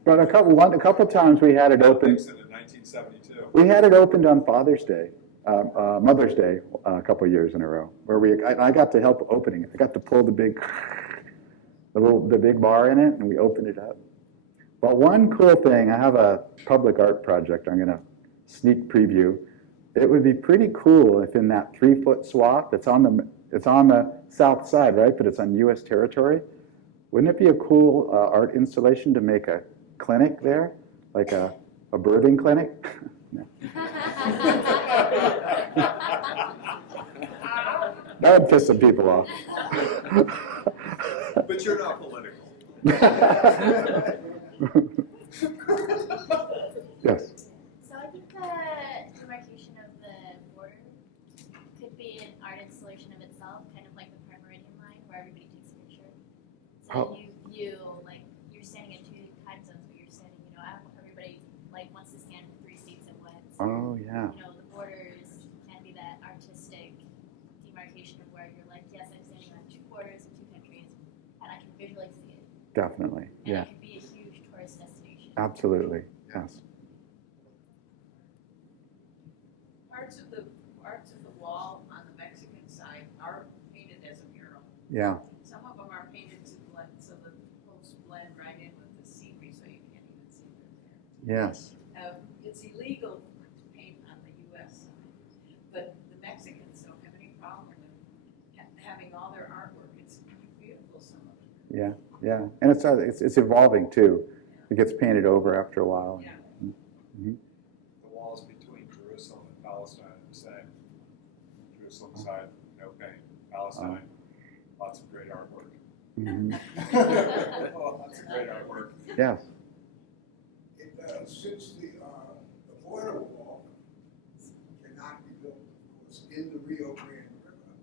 But a couple times we had it open. In 1972. We had it opened on Father's Day, Mother's Day, a couple years in a row, where I got to help opening it. I got to pull the big bar in it, and we opened it up. Well, one cool thing, I have a public art project I'm going to sneak preview. It would be pretty cool if in that 3-foot swath, it's on the south side, right? But it's on U.S. territory. Wouldn't it be a cool art installation to make a clinic there, like a birthing clinic? That would piss some people off. But you're not political. Yes. So I think the demarcation of the border could be an art installation of itself, kind of like the prime meridian line where everybody takes a picture. So you view, like, you're standing at 2 time zones, but you're standing, everybody wants to stand in 3 seats at once. Oh, yeah. The borders can be that artistic demarcation of where you're like, yes, I'm standing on 2 borders of 2 countries, and I can visually see it. Definitely, And yeah. it could be a huge tourist destination. Absolutely, yes. Parts of the wall on the Mexican side are painted as a mural. Yeah, Some of them are painted to blend, so the posts blend right in with the scenery, so you can't even see them yes. there. It's illegal to paint on the U.S. side, but the Mexicans don't have any problem with having all their artwork. It's beautiful, some of it. Yeah, yeah. And it's evolving too. It gets painted over after a while. Yeah. Mhm. The walls between Jerusalem and Palestine are the same. Jerusalem side, no paint. Palestine, lots of great artwork. Mhm. Lots of great artwork. Yes. Since the border wall cannot be built, of course, in the Rio Grande River,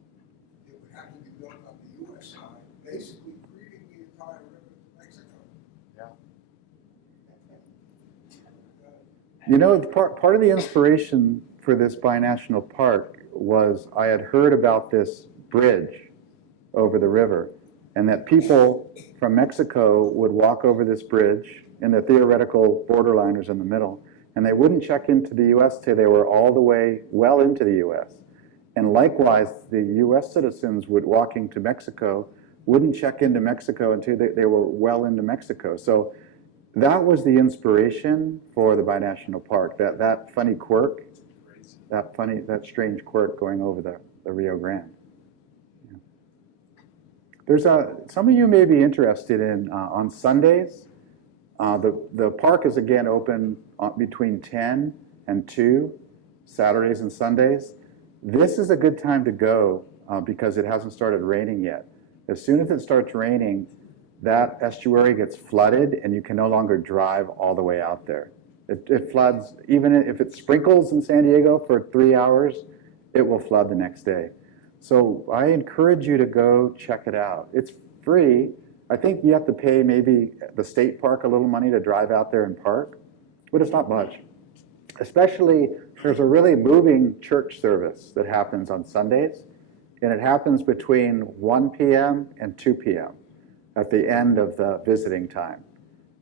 it would have to be built on the U.S. side, basically creating the entire river to Mexico. Part of the inspiration for this binational park was I had heard about this bridge over the river, and that people from Mexico would walk over this bridge, and the theoretical borderliners in the middle, and they wouldn't check into the U.S. till they were all the way well into the U.S. And likewise, the U.S. citizens would walking to Mexico wouldn't check into Mexico until they were well into Mexico. So that was the inspiration for the binational park, that funny quirk, that strange quirk going over the Rio Grande. Yeah. There's some of you may be interested in, on Sundays, the park is again open between 10 and 2, Saturdays and Sundays. This is a good time to go because it hasn't started raining yet. As soon as it starts raining, that estuary gets flooded and you can no longer drive all the way out there. It floods, even if it sprinkles in San Diego for 3 hours, it will flood the next day. So I encourage you to go check it out. It's free. I think you have to pay maybe the state park a little money to drive out there and park, but it's not much. Especially, there's a really moving church service that happens on Sundays, and it happens between 1 p.m. and 2 p.m. at the end of the visiting time.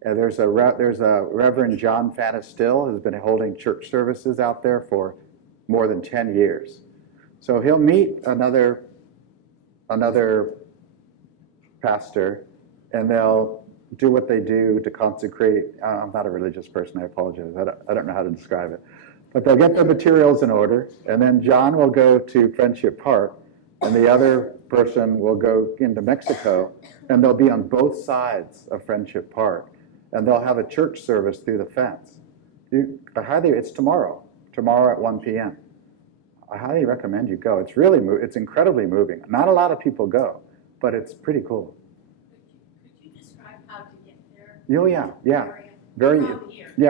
And there's a Reverend John Fanestill who's been holding church services out there for more than 10 years. So he'll meet another pastor, and they'll do what they do to consecrate. I'm not a religious person, I apologize. I don't know how to describe it. But they'll get the materials in order, and then John will go to Friendship Park, and the other person will go into Mexico, and they'll be on both sides of Friendship Park, and they'll have a church service through the fence. It's tomorrow at 1 p.m. I highly recommend you go. It's incredibly moving. Not a lot of people go, but it's pretty cool. Could you describe how to get there? Oh, yeah.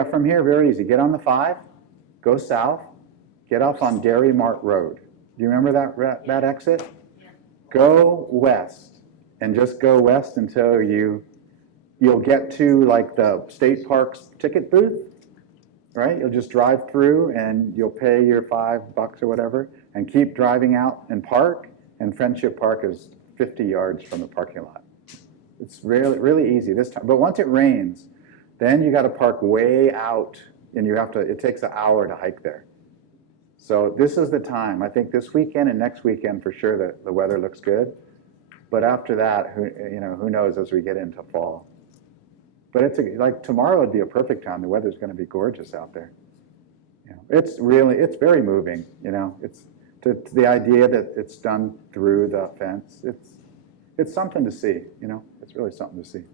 From here, very easy. Get on the 5, go south, get off on Dairy Mart Road. Do you remember that exit? Yeah. Go west, and just go west until you'll get to like the state park's ticket booth, right? You'll just drive through and you'll pay your $5 or whatever and keep driving out and park, and Friendship Park is 50 yards from the parking lot. It's really, really easy this time. But once it rains, then you got to park way out, and it takes an hour to hike there. So this is the time. I think this weekend and next weekend for sure that the weather looks good. But after that, who knows as we get into fall. But like tomorrow would be a perfect time. The weather's going to be gorgeous out there. It's very moving. It's the idea that it's done through the fence. It's something to see. It's really something to see.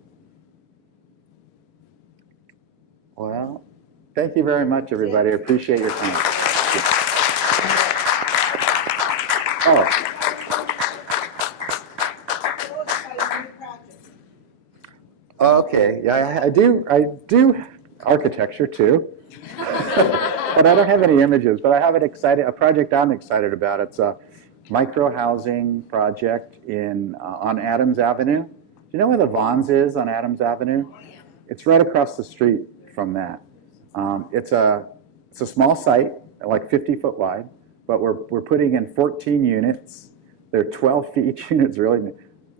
Well, thank you very much, everybody. I appreciate your time. Oh. Okay, yeah, I do architecture too, but I don't have any images. But I have a project I'm excited about. It's a micro housing project on Adams Avenue. Do you know where the Vons is on Adams Avenue? It's right across the street from that. It's a small site, like 50 foot wide, but we're putting in 14 units. They're 12 feet each unit's really,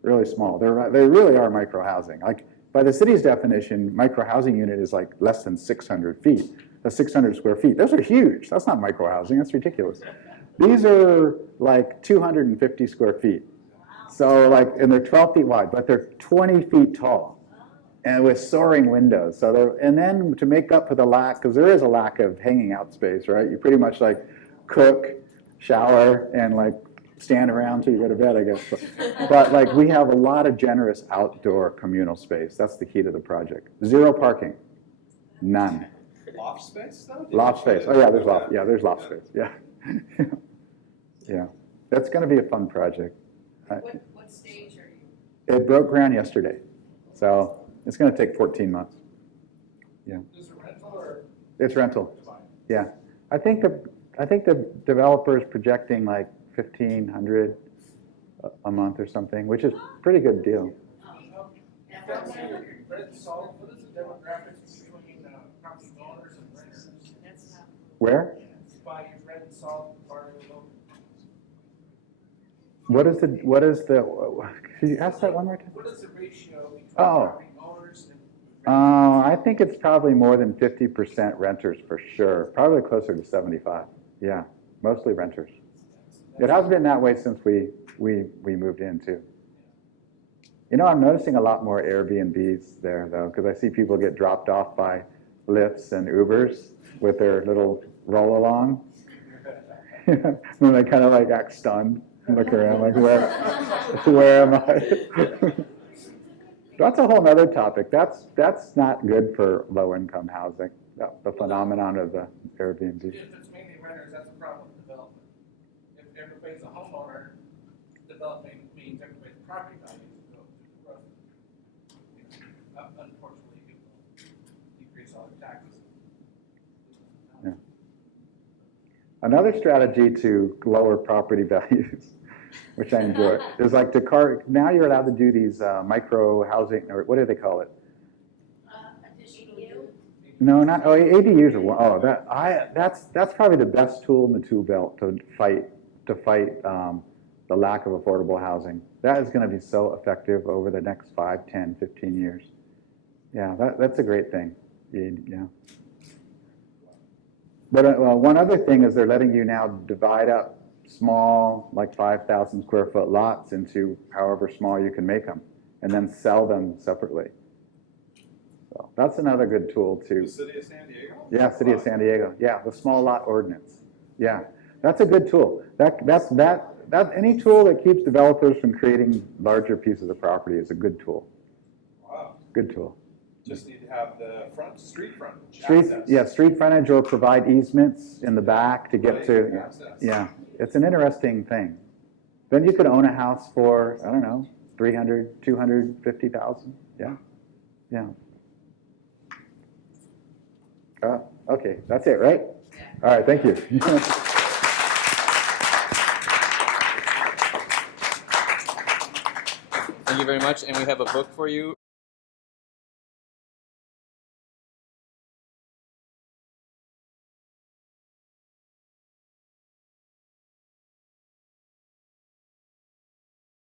really small. They really are micro housing. Like by the city's definition, micro housing unit is like less than 600 feet. That's 600 square feet. Those are huge. That's not micro housing. That's ridiculous. These are like 250 square feet. So and they're 12 feet wide, but they're 20 feet tall, and with soaring windows. And then to make up for the lack, because there is a lack of hanging out space, right? You pretty much like cook, shower, and like stand around till you go to bed, I guess. But like we have a lot of generous outdoor communal space. That's the key to the project. 0 parking, none. Loft space though? Loft space. Oh yeah, there's loft. Yeah, there's loft space. Yeah, yeah. That's going to be a fun project. What stage are you? It broke ground yesterday, so it's going to take 14 months. Yeah. Is it rental or? It's rental. Yeah, I think the developer is projecting like $1,500 a month or something, which is a pretty good deal. What is the demographics between property owners and renters? Where? By red and salt part of the local. What is the, could you ask that one more time? What is the ratio between Oh. property owners and I think it's probably more than 50% renters for sure. Probably closer to 75. Yeah, mostly renters. It has been that way since we moved in too. You know, I'm noticing a lot more Airbnbs there though, because I see people get dropped off by Lyfts and Ubers with their little roll along. And they kind of like act stunned, and look around like, where am I? That's a whole other topic. That's not good for low income housing. The phenomenon of the Airbnb. If it's mainly renters, that's a problem with development. If everybody's a homeowner, developing means everybody's property values go through the roof. Unfortunately, it will decrease all the taxes. Yeah. Another strategy to lower property values, which I enjoy, is like now you're allowed to do these micro housing, or what do they call it? ADU? No, not ADUs that's probably the best tool in the tool belt to fight the lack of affordable housing. That is going to be so effective over the next 5, 10, 15 years. Yeah, that's a great thing. Yeah. But one other thing is they're letting you now divide up small, like 5,000 square foot lots into however small you can make them, and then sell them separately. So that's another good tool too. The city of San Diego? Yeah, city of San Diego. Yeah, the small lot ordinance. Yeah, that's a good tool. That any tool that keeps developers from creating larger pieces of property is a good tool. Wow. Good tool. Just need to have the street frontage. Street frontage or provide easements in the back to get to. Access. Yeah, it's an interesting thing. Then you could own a house for, I don't know, 300, 250,000. Yeah, yeah. Okay, that's it, right? All right, thank you. Thank you very much, and we have a book for you.